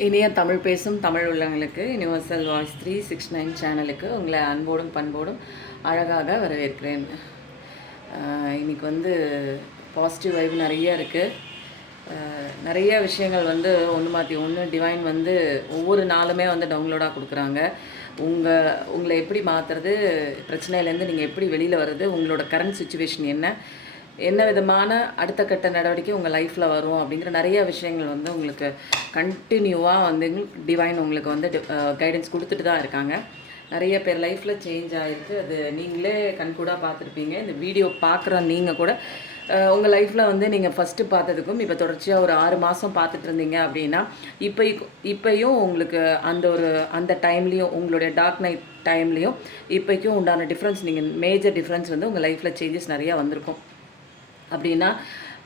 இனிய தமிழ் பேசும் தமிழ் உள்ளவங்களுக்கு யுனிவர்சல் வாய்ஸ் 369 சேனலுக்கு உங்களை அன்போடும் பண்போடும் அழகாக வரவேற்கிறேன். இன்றைக்கி வந்து பாசிட்டிவ் வைப் நிறைய இருக்குது. நிறைய விஷயங்கள் வந்து ஒன்று மாற்றி ஒன்று டிவைன் வந்து ஒவ்வொரு நாளுமே வந்து டவுன்லோடாக கொடுக்குறாங்க. உங்களை எப்படி மாற்றுறது, பிரச்சனையிலேருந்து நீங்கள் எப்படி வெளியில் வர்றது, உங்களோட கரண்ட் சுச்சுவேஷன் என்ன விதமான அடுத்த கட்ட நடவடிக்கை உங்கள் லைஃப்பில் வரும் அப்படிங்கிற நிறைய விஷயங்கள் வந்து உங்களுக்கு கண்டினியூவாக வந்து டிவைன் உங்களுக்கு வந்து கைடன்ஸ் கொடுத்துட்டு தான் இருக்காங்க. நிறைய பேர் லைஃப்பில் சேஞ்ச் ஆகிருக்கு. அது நீங்களே கண்கூடாக பார்த்துருப்பீங்க. இந்த வீடியோ பார்க்குற நீங்கள் கூட உங்கள் லைஃப்பில் வந்து நீங்கள் ஃபஸ்ட்டு பார்த்ததுக்கும் இப்போ தொடர்ச்சியாக ஒரு 6 மாதம் பார்த்துட்டு இருந்தீங்க அப்படின்னா இப்போயும் உங்களுக்கு அந்த டைம்லேயும் உங்களுடைய டார்க் நைட் டைம்லேயும் இப்போக்கும் உண்டான டிஃப்ரென்ஸ், நீங்கள் மேஜர் டிஃப்ரென்ஸ் வந்து உங்கள் லைஃப்பில் சேஞ்சஸ் நிறையா வந்திருக்கும். அப்படின்னா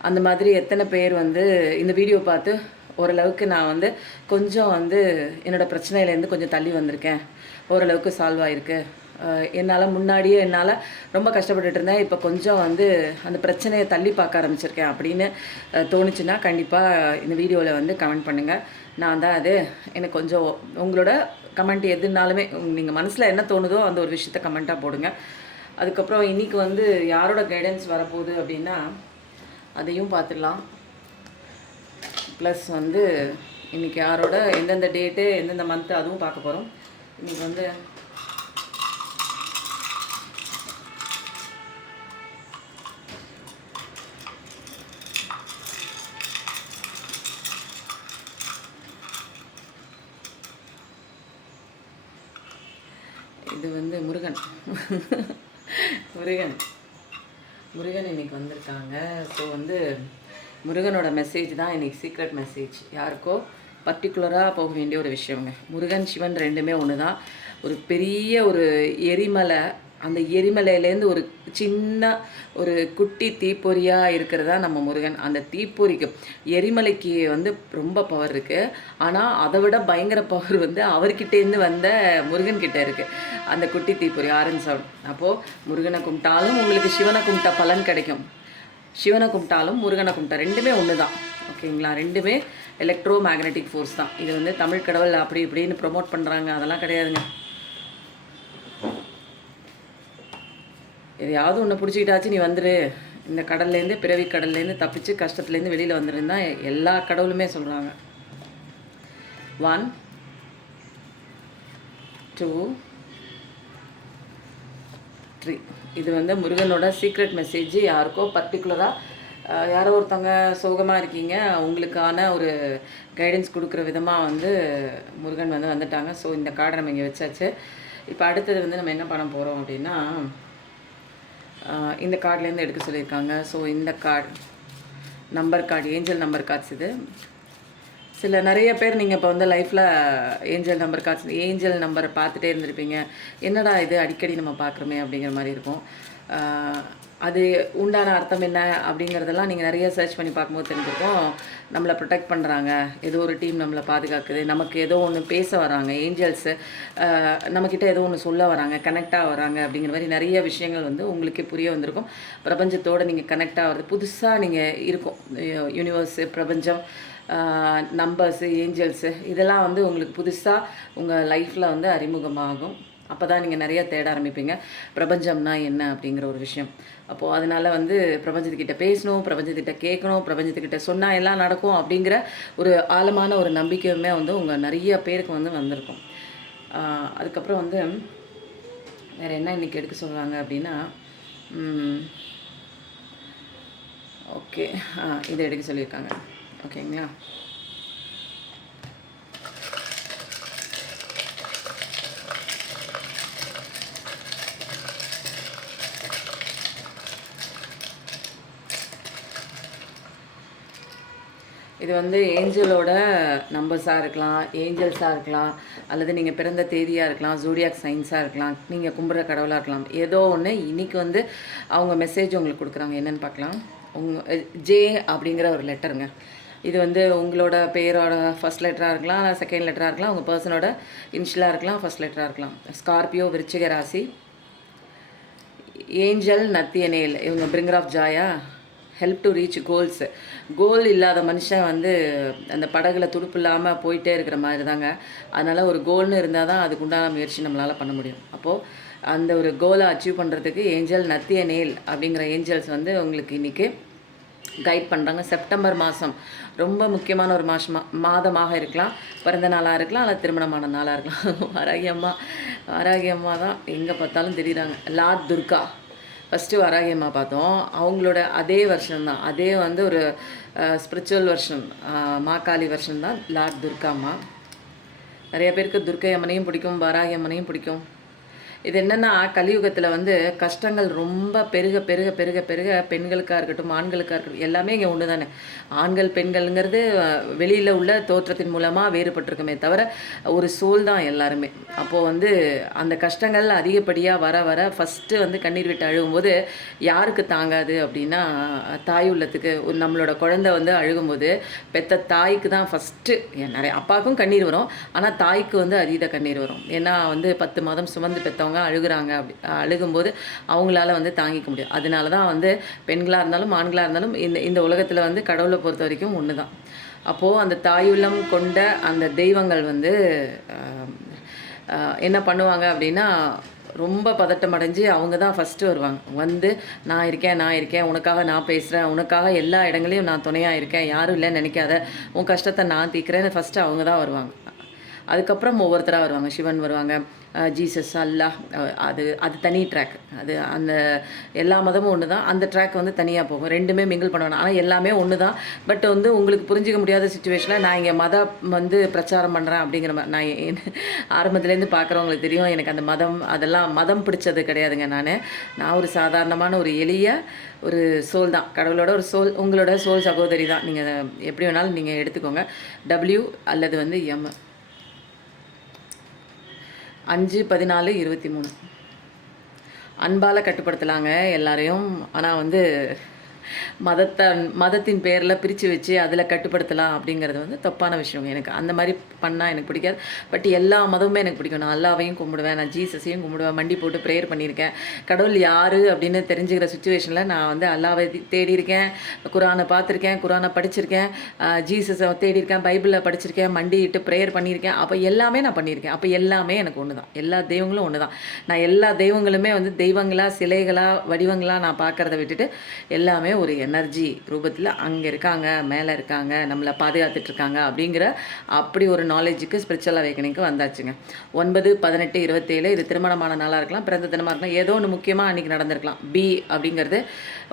அந்த மாதிரி எத்தனை பேர் வந்து இந்த வீடியோ பார்த்து ஓரளவுக்கு நான் வந்து கொஞ்சம் வந்து என்னோடய பிரச்சனையிலேருந்து கொஞ்சம் தள்ளி வந்திருக்கேன், ஓரளவுக்கு சால்வ் ஆகிருக்கு, என்னால் ரொம்ப கஷ்டப்பட்டுட்டு இருந்தேன், இப்போ கொஞ்சம் வந்து அந்த பிரச்சனையை தள்ளி பார்க்க ஆரம்பிச்சிருக்கேன் அப்படின்னு தோணுச்சுன்னா கண்டிப்பாக இந்த வீடியோவில் வந்து கமெண்ட் பண்ணுங்கள். நான் தான் அது எனக்கு கொஞ்சம் உங்களோட கமெண்ட் எதுனாலுமே நீங்கள் மனசில் என்ன தோணுதோ அந்த ஒரு விஷயத்த கமெண்ட்டாக போடுங்க. அதுக்கப்புறம் இன்றைக்கி வந்து யாரோட கைடன்ஸ் வரப்போகுது அப்படின்னா அதையும் பார்த்துடலாம். ப்ளஸ் வந்து இன்றைக்கி யாரோட எந்தெந்த டேட்டு எந்தெந்த மந்த்து அதுவும் பார்க்க போகிறோம். இன்றைக்கி வந்து இது வந்து முருகன் முருகன் இன்றைக்கி வந்திருக்காங்க. ஸோ வந்து முருகனோட மெசேஜ் தான் இன்றைக்கி சீக்ரெட் மெசேஜ். யாருக்கோ பர்டிகுலராக போக வேண்டிய ஒரு விஷயங்க. முருகன் சிவன் ரெண்டுமே ஒன்று தான். ஒரு பெரிய ஒரு எரிமலை, அந்த எரிமலையிலேருந்து ஒரு சின்ன ஒரு குட்டி தீப்பொறியாக இருக்கிறதா நம்ம முருகன். அந்த தீப்பொறிக்கு எரிமலைக்கு வந்து ரொம்ப பவர் இருக்குது. ஆனால் அதை விட பயங்கர பவர் வந்து அவர்கிட்டேருந்து வந்த முருகன்கிட்ட இருக்குது, அந்த குட்டி தீப்பொறி ஆரஞ்சு சவுண்ட். அப்போது முருகனை கும்பிட்டாலும் உங்களுக்கு சிவனை கும்பிட்ட பலன் கிடைக்கும், சிவனை கும்பிட்டாலும் முருகனை கும்பிட்டா ரெண்டுமே ஒன்று தான். ஓகேங்களா? ரெண்டுமே எலக்ட்ரோ மேக்னெட்டிக் ஃபோர்ஸ் தான். இது வந்து தமிழ் கடவுள் அப்படி இப்படின்னு ப்ரொமோட் பண்ணுறாங்க, அதெல்லாம் கிடையாதுங்க. எதையாவது ஒன்று பிடிச்சிக்கிட்டாச்சு நீ வந்துரு, இந்த கடல்லேருந்து பிறவி கடல்லேருந்து தப்பிச்சு கஷ்டத்துலேருந்து வெளியில் வந்துருன்னு தான் எல்லா கடவுளுமே சொல்கிறாங்க. 1 2 3 இது வந்து முருகனோட சீக்ரெட் மெசேஜ். யாருக்கோ பர்டிகுலராக யாரோ ஒருத்தவங்க சோகமாக இருக்கீங்க, அவங்களுக்கான ஒரு கைடன்ஸ் கொடுக்குற விதமாக வந்து முருகன் வந்து வந்துட்டாங்க. ஸோ இந்த கார்டை நம்ம இங்கே வச்சாச்சு. இப்போ அடுத்தது வந்து நம்ம என்ன பண்ண போகிறோம் அப்படின்னா இந்த கார்ட்லேருந்து எடுக்க சொல்லியிருக்காங்க. ஸோ இந்த card number card, angel number cards. இது நிறைய பேர் நீங்கள் இப்போ வந்து லைஃப்பில் ஏஞ்சல் நம்பர் கார்ட்ஸ், ஏஞ்சல் நம்பரை பார்த்துட்டே இருந்திருப்பீங்க. என்னடா இது அடிக்கடி நம்ம பார்க்குறோமே அப்படிங்கிற மாதிரி இருக்கும். அது உண்டான அர்த்தம் என்ன அப்படிங்கிறதெல்லாம் நீங்கள் நிறைய சர்ச் பண்ணி பார்க்கும்போது தெரிஞ்சிருக்கும். நம்மளை ப்ரொடெக்ட் பண்ணுறாங்க, ஏதோ ஒரு டீம் நம்மளை பாதுகாக்குது, நமக்கு ஏதோ ஒன்று பேச வராங்க, ஏஞ்சல்ஸு நம்மக்கிட்ட ஏதோ ஒன்று சொல்ல வராங்க, கனெக்டாக வராங்க அப்படிங்கிற மாதிரி நிறைய விஷயங்கள் வந்து உங்களுக்கே புரிய வந்திருக்கும். பிரபஞ்சத்தோடு நீங்கள் கனெக்ட் ஆகிறது புதுசாக நீங்கள் இருக்கும். யூனிவர்ஸு, பிரபஞ்சம், நம்பர்ஸு, ஏஞ்சல்ஸு இதெல்லாம் வந்து உங்களுக்கு புதுசாக உங்கள் லைஃப்பில் வந்து அறிமுகமாகும். அப்போ தான் நீங்கள் நிறைய தேட ஆரம்பிப்பீங்க பிரபஞ்சம்னா என்ன அப்படிங்கிற ஒரு விஷயம். அப்போது அதனால் வந்து பிரபஞ்சத்துக்கிட்ட பேசணும், பிரபஞ்சத்திட்ட கேட்கணும், பிரபஞ்சத்துக்கிட்ட சொன்னால் எல்லாம் நடக்கும் அப்படிங்கிற ஒரு ஆழமான ஒரு நம்பிக்கையுமே வந்து உங்கள் நிறைய பேருக்கு வந்து வந்திருக்கும். அதுக்கப்புறம் வந்து வேறு என்ன இன்றைக்கி எடுக்க சொல்கிறாங்க அப்படின்னா ஓகே இதை எடுக்க சொல்லியிருக்காங்க. ஓகேங்களா? இது வந்து ஏஞ்சலோட நம்பர்ஸாக இருக்கலாம், ஏஞ்சல்ஸாக இருக்கலாம், அல்லது நீங்கள் பிறந்த தேதியாக இருக்கலாம், ஜோடியாக் சயின்ஸாக இருக்கலாம், நீங்கள் கும்பிட்ற கடவுளாக இருக்கலாம். ஏதோ ஒன்று இன்றைக்கி வந்து அவங்க மெசேஜ் உங்களுக்கு கொடுக்குறாங்க. என்னென்னு பார்க்கலாம். ஜே அப்படிங்கிற ஒரு லெட்டருங்க. இது வந்து உங்களோட பேரோட ஃபஸ்ட் லெட்டராக இருக்கலாம், செகண்ட் லெட்டராக இருக்கலாம், உங்கள் பர்சனோட இனிஷியலாக இருக்கலாம், ஃபஸ்ட் லெட்டராக இருக்கலாம். ஸ்கார்பியோ, விருச்சிக ராசி. ஏஞ்சல் நத்தியனேல், இவங்க bringer of joy. Help to reach goals. Goal இல்லாத மனுஷன் வந்து அந்த படகுல துடுப்பு இல்லாமல் போயிட்டே இருக்கிற மாதிரி தாங்க. அதனால் ஒரு கோல்னு இருந்தால் தான் அதுக்குண்டான முயற்சி நம்மளால் பண்ண முடியும். அப்போது அந்த ஒரு கோலை அச்சீவ் பண்ணுறதுக்கு ஏஞ்சல் நத்தியனேல் அப்படிங்கிற ஏஞ்சல்ஸ் வந்து உங்களுக்கு இன்றைக்கி கைட் பண்ணுறாங்க. செப்டம்பர் மாதம் ரொம்ப முக்கியமான ஒரு மாதமாக இருக்கலாம். பிறந்த நாளாக இருக்கலாம், அல்லது திருமணமான நாளாக இருக்கலாம். வராகி அம்மா தான் எங்கே பார்த்தாலும் தெரியுறாங்க. லார்ட் துர்கா ஃபஸ்ட்டு வராகி அம்மா பார்த்தோம். அவங்களோட அதே வருஷன் தான், அதே வந்து ஒரு ஸ்பிரிச்சுவல் வெர்ஷன், மாகாளி வெர்ஷன் தான் லார்ட் துர்கா அம்மா. நிறைய பேருக்கு துர்க்கை அம்மனையும் பிடிக்கும், வராகி அம்மனையும் பிடிக்கும். இது என்னென்னா கலியுகத்தில் வந்து கஷ்டங்கள் ரொம்ப பெருக பெருக பெருக பெருக பெண்களுக்காக இருக்கட்டும் ஆண்களுக்காக இருக்கட்டும் எல்லாமே இங்கே ஒன்று தானே. ஆண்கள் பெண்கள்ங்கிறது வெளியில் உள்ள தோற்றத்தின் மூலமாக வேறுபட்டிருக்குமே தவிர ஒரு சோல் தான் எல்லாருமே. அப்போது வந்து அந்த கஷ்டங்கள் அதிகப்படியாக வர வர ஃபஸ்ட்டு வந்து கண்ணீர் விட்டு அழுகும்போது யாருக்கு தாங்காது அப்படின்னா தாய் உள்ளத்துக்கு. நம்மளோட குழந்தை வந்து அழுகும்போது பெத்த தாய்க்கு தான் ஃபஸ்ட்டு. நிறைய அப்பாவுக்கும் கண்ணீர் வரும், ஆனால் தாய்க்கு வந்து அதீத கண்ணீர் வரும். ஏன்னா வந்து 10 மாதம் சுமந்து பெற்றவங்க அழுகுறாங்க. அப்படி அழுகும்போது அவங்களால வந்து தாங்கிக்க முடியும். அதனால தான் வந்து பெண்களாக இருந்தாலும் ஆண்களாக இருந்தாலும் இந்த உலகத்தில் வந்து கடவுளை பொறுத்த வரைக்கும் ஒன்று தான். அப்போது அந்த தாயுள்ளம் கொண்ட அந்த தெய்வங்கள் வந்து என்ன பண்ணுவாங்க அப்படின்னா ரொம்ப பதட்டம் அடைஞ்சு அவங்க தான் ஃபஸ்ட்டு வருவாங்க. வந்து நான் இருக்கேன், உனக்காக நான் பேசுகிறேன், உனக்காக எல்லா இடங்களையும் நான் துணையாக இருக்கேன், யாரும் இல்லைன்னு நினைக்காத, உன் கஷ்டத்தை நான் தீர்க்கிறேன்னு ஃபஸ்ட்டு அவங்க தான் வருவாங்க. அதுக்கப்புறம் ஒவ்வொருத்தராக வருவாங்க. சிவன் வருவாங்க, ஜீசஸ், அல்லாஹ், அது தனி ட்ராக். அது அந்த எல்லா மதமும் ஒன்று தான். அந்த ட்ராக் வந்து தனியாக போகும். ரெண்டுமே மிங்கிள் பண்ணணும். ஆனால் எல்லாமே ஒன்று தான். பட் வந்து உங்களுக்கு புரிஞ்சிக்க முடியாத சுச்சுவேஷனில் நான் இங்கே மதம் வந்து பிரச்சாரம் பண்ணுறேன் அப்படிங்கிற மாதிரி நான் ஆரம்பத்துலேருந்து பார்க்குறவங்களுக்கு தெரியும். எனக்கு அந்த மதம் பிடிச்சது கிடையாதுங்க. நான் ஒரு சாதாரணமான ஒரு எளிய ஒரு சோல் தான். கடவுளோட ஒரு சோல், உங்களோட சோல் சகோதரி தான். நீங்கள் எப்படி வேணாலும் நீங்கள் எடுத்துக்கோங்க. W அல்லது வந்து M. 5/14/23 அன்பால் கட்டுப்படுத்தலாங்க எல்லாரையும். ஆனால் வந்து மதத்தின் பேரில் பிரித்து வச்சு அதில் கட்டுப்படுத்தலாம் அப்படிங்கிறது வந்து தப்பான விஷயம். எனக்கு அந்த மாதிரி பண்ணால் எனக்கு பிடிக்காது. பட் எல்லா மதமுமே எனக்கு பிடிக்கும். நான் அல்லாவையும் கும்பிடுவேன், நான் ஜீசஸையும் கும்பிடுவேன், மண்டி போட்டு ப்ரேயர் பண்ணியிருக்கேன். கடவுள் யார் அப்படின்னு தெரிஞ்சுக்கிற சுச்சுவேஷனில் நான் வந்து அல்லாவை தேடி இருக்கேன், குரானை பார்த்துருக்கேன், குரானை படிச்சிருக்கேன், ஜீசஸை தேடி இருக்கேன், பைபிளில் படிச்சிருக்கேன், மண்டிட்டு ப்ரேயர் பண்ணியிருக்கேன். அப்போ எல்லாமே நான் பண்ணியிருக்கேன். அப்போ எல்லாமே எனக்கு ஒன்று தான். எல்லா தெய்வங்களும் ஒன்று தான். நான் எல்லா தெய்வங்களுமே வந்து தெய்வங்களாக சிலைகளாக வடிவங்களாக நான் பார்க்குறத விட்டுட்டு எல்லாமே ஒரு எனர்ஜி ரூபத்தில் அங்கே இருக்காங்க, மேலே இருக்காங்க, நம்மளை பாதுகாத்துட்ருக்காங்க அப்படிங்கிற அப்படி ஒரு நாலேஜுக்கு ஸ்பிரிச்சுவல் அவேக்கனிங்க்கு வந்தாச்சுங்க. 9/18/27 இது திருமணமான நாளாக இருக்கலாம், பிறந்த தினமாக இருக்கலாம், ஏதோ ஒன்று முக்கியமாக அன்றைக்கி நடந்திருக்கலாம். B அப்படிங்கிறது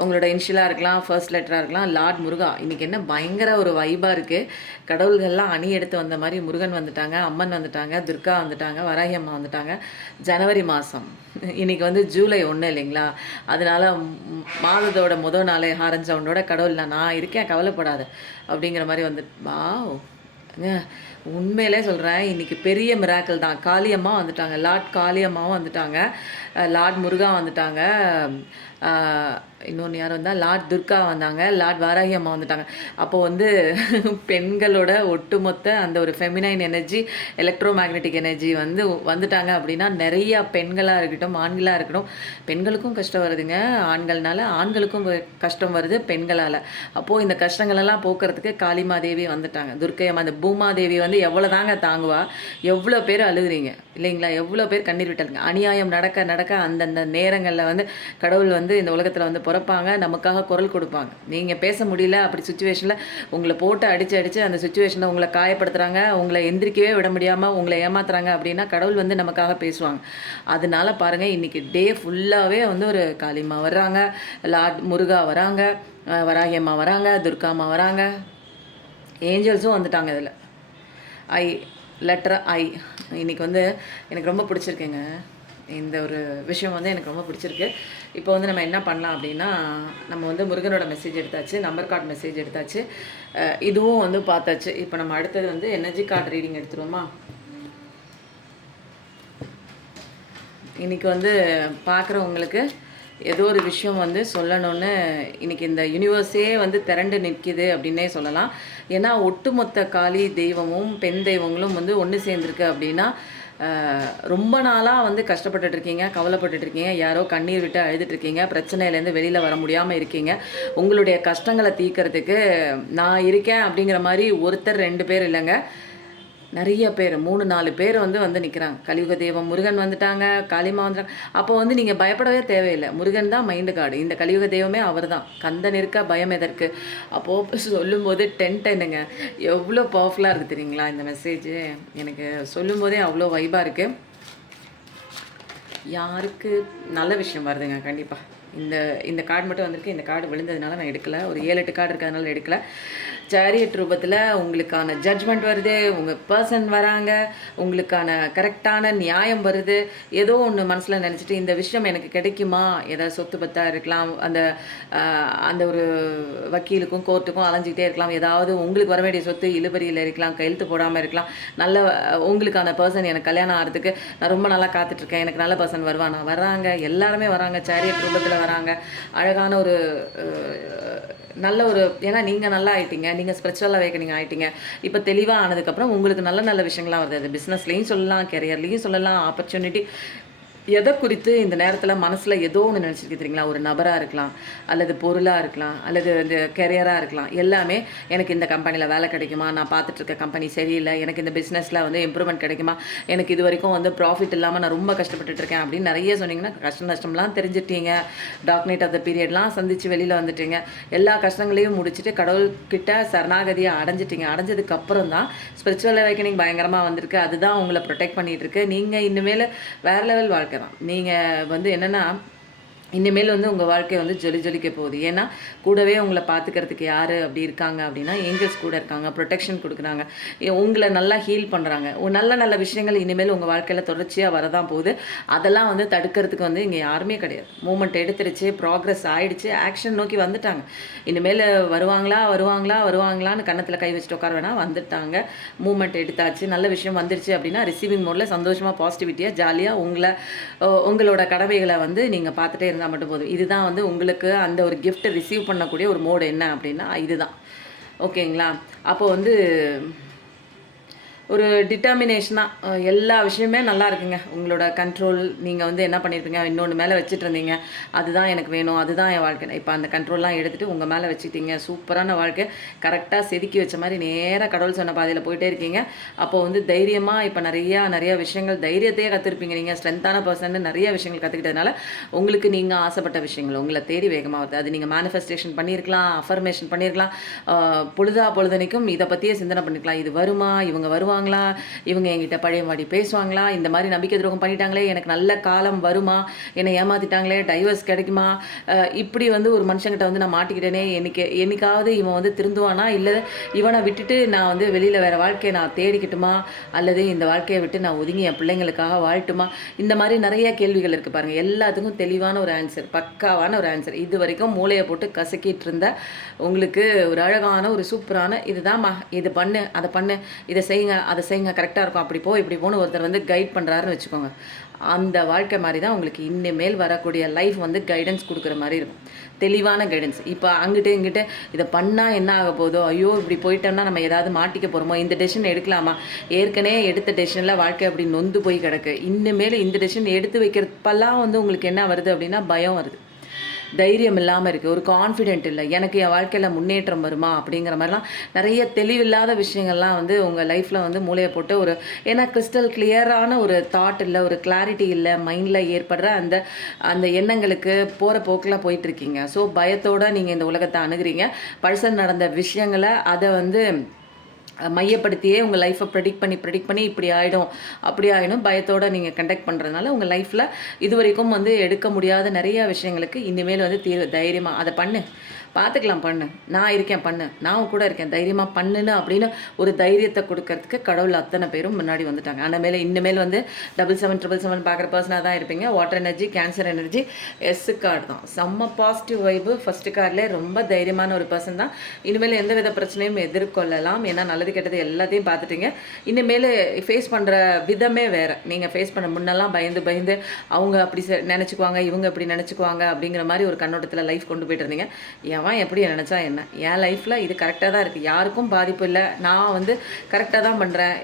உங்களோட இனிஷியலாக இருக்கலாம், ஃபர்ஸ்ட் லெட்டராக இருக்கலாம். லார்ட் முருகா இன்றைக்கி என்ன பயங்கர ஒரு வைபாக இருக்குது. கடவுள்கள்லாம் அணி எடுத்து வந்த மாதிரி முருகன் வந்துட்டாங்க, அம்மன் வந்துட்டாங்க, துர்கா வந்துட்டாங்க, வராகி அம்மா வந்துட்டாங்க. ஜனவரி மாதம் இன்றைக்கி வந்து ஜூலை 1 இல்லைங்களா? அதனால் மாதத்தோட முதல் நாளே ஹாரன் சவுண்டோட கடவுள் நான் இருக்கேன் கவலைப்படாத அப்படிங்கிற மாதிரி வந்து உண்மையிலே சொல்கிறேன். இன்றைக்கி பெரிய மிராக்கிள் தான். காளியம்மா வந்துட்டாங்க, லார்ட் காளியம்மாவும் வந்துட்டாங்க, லார்ட் முருகா வந்துட்டாங்க, இன்னொன்று யார் வந்தால் லார்ட் துர்கா வந்தாங்க, லார்ட் வாராகி அம்மா வந்துட்டாங்க. அப்போது வந்து பெண்களோட ஒட்டுமொத்த அந்த ஒரு feminine energy, electro magnetic energy வந்துட்டாங்க அப்படின்னா நிறையா பெண்களாக இருக்கட்டும் ஆண்களாக இருக்கட்டும், பெண்களுக்கும் கஷ்டம் வருதுங்க. ஆண்களுக்கும் கஷ்டம் வருது பெண்களால். அப்போது இந்த கஷ்டங்களெல்லாம் போக்குறதுக்கு காளிமாதேவி வந்துட்டாங்க, துர்க்கை அம்மா. அந்த பூமாதேவி வந்து எவ்வளோ தாங்க தாங்குவா? எவ்வளோ பேர் அழுகுறீங்க இல்லைங்களா? எவ்வளோ பேர் கண்ணீர் விட்டாங்க. அநியாயம் நடக்க நடக்க அந்தந்த நேரங்களில் வந்து கடவுள் வந்து இந்த உலகத்தில் வந்து பிறப்பாங்க, நமக்காக குரல் கொடுப்பாங்க. நீங்கள் பேச முடியல அப்படி சுச்சுவேஷனில் உங்களை போட்டு அடித்து அந்த சுச்சுவேஷனில் உங்களை காயப்படுத்துகிறாங்க, உங்களை எந்திரிக்கவே விட முடியாமல் உங்களை ஏமாத்துறாங்க அப்படின்னா கடவுள் வந்து நமக்காக பேசுவாங்க. அதனால பாருங்கள், இன்றைக்கி டே ஃபுல்லாகவே வந்து ஒரு காளியம்மா வர்றாங்க, லார்ட் முருகா வராங்க, வராகி அம்மா வராங்க, துர்கா அம்மா வராங்க, ஏஞ்சல்ஸும் வந்துட்டாங்க. இதில் லெட்டர் I இன்றைக்கி வந்து எனக்கு ரொம்ப பிடிச்சிருக்குங்க. இந்த ஒரு விஷயம் வந்து எனக்கு ரொம்ப பிடிச்சிருக்கு. இப்போ வந்து நம்ம என்ன பண்ணலாம் அப்படின்னா, நம்ம வந்து முருகனோட மெசேஜ் எடுத்தாச்சு, நம்பர் கார்டு மெசேஜ் எடுத்தாச்சு, இதுவும் வந்து பார்த்தாச்சு. இப்போ நம்ம அடுத்தது வந்து எனர்ஜி கார்டு ரீடிங் எடுத்துருவோமா? இன்றைக்கி வந்து பார்க்குறவங்களுக்கு ஏதோ ஒரு விஷயம் வந்து சொல்லணும்னு இன்றைக்கி இந்த யூனிவர்ஸே வந்து திரண்டு நிற்கிது அப்படின்னே சொல்லலாம். ஏன்னா ஒட்டுமொத்த காளி தெய்வமும் பெண் தெய்வங்களும் வந்து ஒன்று சேர்ந்துருக்கு அப்படின்னா ரொம்ப நாளாக வந்து கஷ்டப்பட்டுட்டு இருக்கீங்க, கவலைப்பட்டுட்டு இருக்கீங்க, யாரோ கண்ணீர் விட்டு அழுதுட்டு இருக்கீங்க, பிரச்சனையிலேருந்து வெளியில் வர முடியாமல் இருக்கீங்க. உங்களுடைய கஷ்டங்களை தீர்க்கறதுக்கு நான் இருக்கேன் அப்படிங்கிற மாதிரி ஒருத்தர் 2 பேர் இல்லைங்க, நிறைய பேர் 3, 4 பேர் வந்து நிற்கிறாங்க. கலியுக தெய்வம் முருகன் வந்துட்டாங்க, காளிமா வந்துட்டாங்க. அப்போ வந்து நீங்கள் பயப்படவே தேவையில்லை. முருகன் தான் மைண்டு கார்டு. இந்த கலியுக தெய்வமே அவர் தான். கந்தன் இருக்க பயம் எதற்கு? அப்போது சொல்லும்போது 10 எவ்வளோ பவர்ஃபுல்லாக இருக்குது தெரியுங்களா இந்த மெசேஜு? எனக்கு சொல்லும்போதே அவ்வளோ வைபாக இருக்குது. யாருக்கு நல்ல விஷயம் வருதுங்க கண்டிப்பாக. இந்த கார்டு மட்டும் வந்திருக்கு. இந்த கார்டு விழுந்ததுனால நான் எடுக்கலை. ஒரு 7-8 கார்டு இருக்கிறதுனால எடுக்கலை. சேரியட் ரூபத்தில் உங்களுக்கான ஜட்ஜ்மெண்ட் வருது, உங்கள் பர்சன் வராங்க, உங்களுக்கான கரெக்டான நியாயம் வருது. ஏதோ ஒன்று மனசில் நினச்சிட்டு இந்த விஷயம் எனக்கு கிடைக்குமா, ஏதாவது சொத்து பத்தா இருக்கலாம், அந்த ஒரு வக்கீலுக்கும் கோர்ட்டுக்கும் அலைஞ்சிக்கிட்டே இருக்கலாம், ஏதாவது உங்களுக்கு வர வேண்டிய சொத்து இழுபறியில் இருக்கலாம், கையெழுத்து போடாமல் இருக்கலாம். நல்ல உங்களுக்கான பர்சன் எனக்கு கல்யாணம் ஆகிறதுக்கு நான் ரொம்ப நாளாக காத்துட்ருக்கேன், எனக்கு நல்ல பர்சன் வருவானா, வர்றாங்க, எல்லாருமே வராங்க, சேரியட் ரூபத்தில் வராங்க. அழகான ஒரு நல்ல ஒரு, ஏன்னா நீங்கள் நல்லா ஆகிட்டீங்க, நீங்கள் ஸ்பிரிச்சுவல் அவேக்கனிங் ஆகிட்டீங்க. இப்போ தெளிவாக ஆனதுக்கப்புறம் உங்களுக்கு நல்ல நல்ல விஷயங்கள்லாம் வருது. அது பிஸ்னஸ்லேயும் சொல்லலாம், கெரியர்லேயும் சொல்லலாம், ஆப்பர்ச்சுனிட்டி எதை குறித்து இந்த நேரத்தில் மனசில் ஏதோ ஒன்று நினச்சிருக்கு தெரியுங்களா? ஒரு நபராக இருக்கலாம், அல்லது பொருளாக இருக்கலாம், அல்லது இந்த கெரியராக இருக்கலாம். எல்லாமே எனக்கு இந்த கம்பெனியில் வேலை கிடைக்குமா, நான் பார்த்துட்ருக்க கம்பெனி சரியில்லை, எனக்கு இந்த பிஸ்னஸில் வந்து இம்ப்ரூவ்மெண்ட் கிடைக்குமா, எனக்கு இது வரைக்கும் வந்து ப்ராஃபிட் இல்லாமல் நான் ரொம்ப கஷ்டப்பட்டுருக்கேன் அப்படின்னு நிறைய சொன்னீங்கன்னா நஷ்டம்லாம் தெரிஞ்சிட்டீங்க. டார்க் நைட் ஆஃப் த பீரியட்லாம் சந்தித்து வெளியில் வந்துட்டீங்க. எல்லா கஷ்டங்களையும் முடிச்சுட்டு கடவுள்கிட்ட சரணாகதியை அடைஞ்சிட்டிங்க. அடைஞ்சதுக்கப்புறம் தான் ஸ்பிரிச்சுவல் அவேக்கனிங் பயங்கரமாக வந்திருக்கு. அதுதான் உங்களை ப்ரொடெக்ட் பண்ணிகிட்டு இருக்கு. நீங்கள் இனிமேல் வேறு லெவல் வாழ்க்கை தான். நீங்கள் வந்து என்னென்னா இனிமேல் வந்து உங்கள் வாழ்க்கை வந்து ஜொலிக்க போகுது. ஏன்னா கூடவே உங்களை பார்த்துக்கிறதுக்கு யார் அப்படி இருக்காங்க அப்படின்னா ஏஞ்சல்ஸ் கூட இருக்காங்க, ப்ரொடெக்ஷன் கொடுக்குறாங்க, உங்களை நல்லா ஹீல் பண்ணுறாங்க. நல்ல நல்ல விஷயங்கள் இனிமேல் உங்கள் வாழ்க்கையில் தொடர்ச்சியாக வரதான் போகுது. அதெல்லாம் வந்து தடுக்கிறதுக்கு வந்து இங்கே யாருமே கிடையாது. மூமெண்ட் எடுத்துருச்சு, ப்ராக்ரஸ் ஆகிடுச்சு, ஆக்ஷன் நோக்கி வந்துட்டாங்க. இனிமேல் வருவாங்களான்னு கன்னத்தில் கை வச்சுட்டு உட்கார வேணாம், வந்துட்டாங்க. மூமெண்ட் எடுத்தாச்சு, நல்ல விஷயம் வந்துருச்சு அப்படின்னா ரிசீவிங் மோடில் சந்தோஷமாக பாசிட்டிவிட்டியாக ஜாலியாக உங்களோட கடமைகளை வந்து நீங்கள் பார்த்துட்டே இருந்தால் மட்டும் போதும். இதுதான் வந்து உங்களுக்கு அந்த ஒரு கிஃப்ட்டை ரிசீவ் பண்ணக்கூடிய ஒரு மோடு என்ன அப்படின்னா இதுதான். ஓகேங்களா? அப்போ வந்து ஒரு டிட்டர்மினேஷனாக எல்லா விஷயமே நல்லா இருக்குங்க. உங்களோட கண்ட்ரோல் நீங்கள் வந்து என்ன பண்ணியிருப்பீங்க, இன்னொன்று மேலே வச்சுட்டு இருந்தீங்க, அதுதான் எனக்கு வேணும், அதுதான் என் வாழ்க்கை. இப்போ அந்த கண்ட்ரோல்லாம் எடுத்துகிட்டு உங்கள் மேலே வச்சுக்கிட்டீங்க. சூப்பரான வாழ்க்கை, கரெக்டாக செதுக்கி வச்ச மாதிரி நேராக கடவுள் சொன்ன பாதையில் போயிட்டே இருக்கீங்க. அப்போது வந்து தைரியமாக இப்போ நிறைய விஷயங்கள் தைரியத்தையே கற்றுருப்பீங்க. நீங்கள் ஸ்ட்ரென்த்தான பர்சன் நிறைய விஷயங்கள் கற்றுக்கிட்டதுனால உங்களுக்கு நீங்கள் ஆசைப்பட்ட விஷயங்கள் உங்களை தேடி வேகமாக வருது. அது நீங்கள் மேனிஃபெஸ்டேஷன் பண்ணியிருக்கலாம், அஃபர்மேஷன் பண்ணியிருக்கலாம், பொழுதனைக்கும் இதை பற்றியே சிந்தனை பண்ணிக்கலாம். இது வருமா, இவங்க வருவாங்களா, இவங்க என்கிட்ட பழையவாடி பேசுவாங்களா, இந்த மாதிரி நம்பிக்கை துரோகம் பண்ணிட்டாங்களே, எனக்கு நல்ல காலம் வருமா, என்னை ஏமாத்திட்டாங்களே, டைவர்ஸ் கிடைக்குமா, இப்படி வந்து ஒரு மனுஷங்கிட்ட வந்து நான் மாட்டிக்கிட்டேனே, என்னைக்காவது இவன் வந்து திருந்துவானா, இல்லை இவனை விட்டுட்டு நான் வந்து வெளியில் வேறு வாழ்க்கையை நான் தேடிக்கிட்டுமா, அல்லது இந்த வாழ்க்கையை விட்டு நான் ஒதுங்கி என் பிள்ளைங்களுக்காக வாழட்டுமா, இந்த மாதிரி நிறைய கேள்விகள் இருக்குது பாருங்கள். எல்லாத்துக்கும் தெளிவான ஒரு ஆன்சர், பக்காவான ஒரு ஆன்சர். இது வரைக்கும் மூளையை போட்டு கசக்கிட்டு இருந்த உங்களுக்கு ஒரு அழகான ஒரு சூப்பரான இதுதான்மா, இது பண்ணு, அதை பண்ணு, இதை செய்யுங்க, கரெக்டாக இருக்கும், அப்படி இப்படி போன்னு ஒருத்தர் வந்து கைட் பண்ணுறாருன்னு வச்சுக்கோங்க. அந்த வாழ்க்கை மாதிரி தான் உங்களுக்கு இனிமேல் வரக்கூடிய லைஃப் வந்து கைடன்ஸ் கொடுக்குற மாதிரி இருக்கும். தெளிவான கைடன்ஸ். இப்போ இங்கிட்டு இதை பண்ணால் என்ன ஆக போதோ, ஐயோ இப்படி போயிட்டோம்னா நம்ம ஏதாவது மாட்டிக்க போகிறோமோ, இந்த டெசிஷன் எடுக்கலாமா, ஏற்கனவே எடுத்த டெசிஷனில் வாழ்க்கை அப்படி நொந்து போய் கிடக்கு, இனிமேல் இந்த டெசிஷன் எடுத்து வைக்கிறப்பெல்லாம் வந்து உங்களுக்கு என்ன வருது அப்படின்னா பயம் வருது, தைரியம் இல்லாமல் இருக்குது, ஒரு கான்ஃபிடென்ட் இல்லை, எனக்கு என் வாழ்க்கையில் முன்னேற்றம் வருமா அப்படிங்கிற மாதிரிலாம் நிறைய தெளிவில்லாத விஷயங்கள்லாம் வந்து உங்கள் லைஃப்பில் வந்து மூளையை போட்டு ஏன்னா கிறிஸ்டல் கிளியரான ஒரு தாட் இல்லை, ஒரு கிளாரிட்டி இல்லை, மைண்டில் ஏற்படுற அந்த எண்ணங்களுக்கு போகிற போக்கில் போயிட்டுருக்கீங்க. ஸோ பயத்தோடு நீங்கள் இந்த உலகத்தை அணுகிறீங்க. பழச நடந்த விஷயங்களை அதை வந்து மையப்படுத்தியே உங்கள் லைஃப்பை ப்ரெடிக்ட் பண்ணி இப்படி ஆகிடும் அப்படி ஆகிடும் பயத்தோடு நீங்கள் கண்டக்ட் பண்ணுறதுனால உங்கள் லைஃப்பில் இது வரைக்கும் வந்து எடுக்க முடியாத நிறையா விஷயங்களுக்கு இனிமேல் வந்து தைரியமாக அதை பார்த்துக்கலாம், பண்ணு, நான் இருக்கேன், பண்ணு, நான் கூட இருக்கேன், தைரியமாக பண்ணுன்னு அப்படின்னு ஒரு தைரியத்தை கொடுக்கறதுக்கு கடவுள் அத்தனை பேரும் முன்னாடி வந்துட்டாங்க. ஆனால் இனிமேல் வந்து 7777 பார்க்குற பர்சனாக தான் இருப்பீங்க. வாட்டர் எனர்ஜி, கேன்சர் எனர்ஜி, எஸ் கார்டு தான் செம்ம பாசிட்டிவ் வைப்பு. ஃபஸ்ட்டு கார்டில் ரொம்ப தைரியமான ஒரு பர்சன் தான். இனிமேல் எந்த வித பிரச்சனையும் எதிர்கொள்ளலாம். ஏன்னா நல்லது கெட்டது எல்லாத்தையும் பார்த்துட்டீங்க. இனிமேல் ஃபேஸ் பண்ணுற விதமே வேறு. நீங்கள் ஃபேஸ் பண்ண முன்னெல்லாம் பயந்து அவங்க அப்படி நினச்சிக்குவாங்க, இவங்க இப்படி நினச்சிக்குவாங்க அப்படிங்கிற மாதிரி ஒரு கண்ணோட்டத்தில் லைஃப் கொண்டு போயிட்டு இருந்தீங்க. என் எவன் எப்படி நினச்சா என்ன, என் லைஃப்பில் இது கரெக்டாக தான் இருக்குது, யாருக்கும் பாதிப்பு இல்லை, நான் வந்து கரெக்டாக தான் பண்ணுறேன்.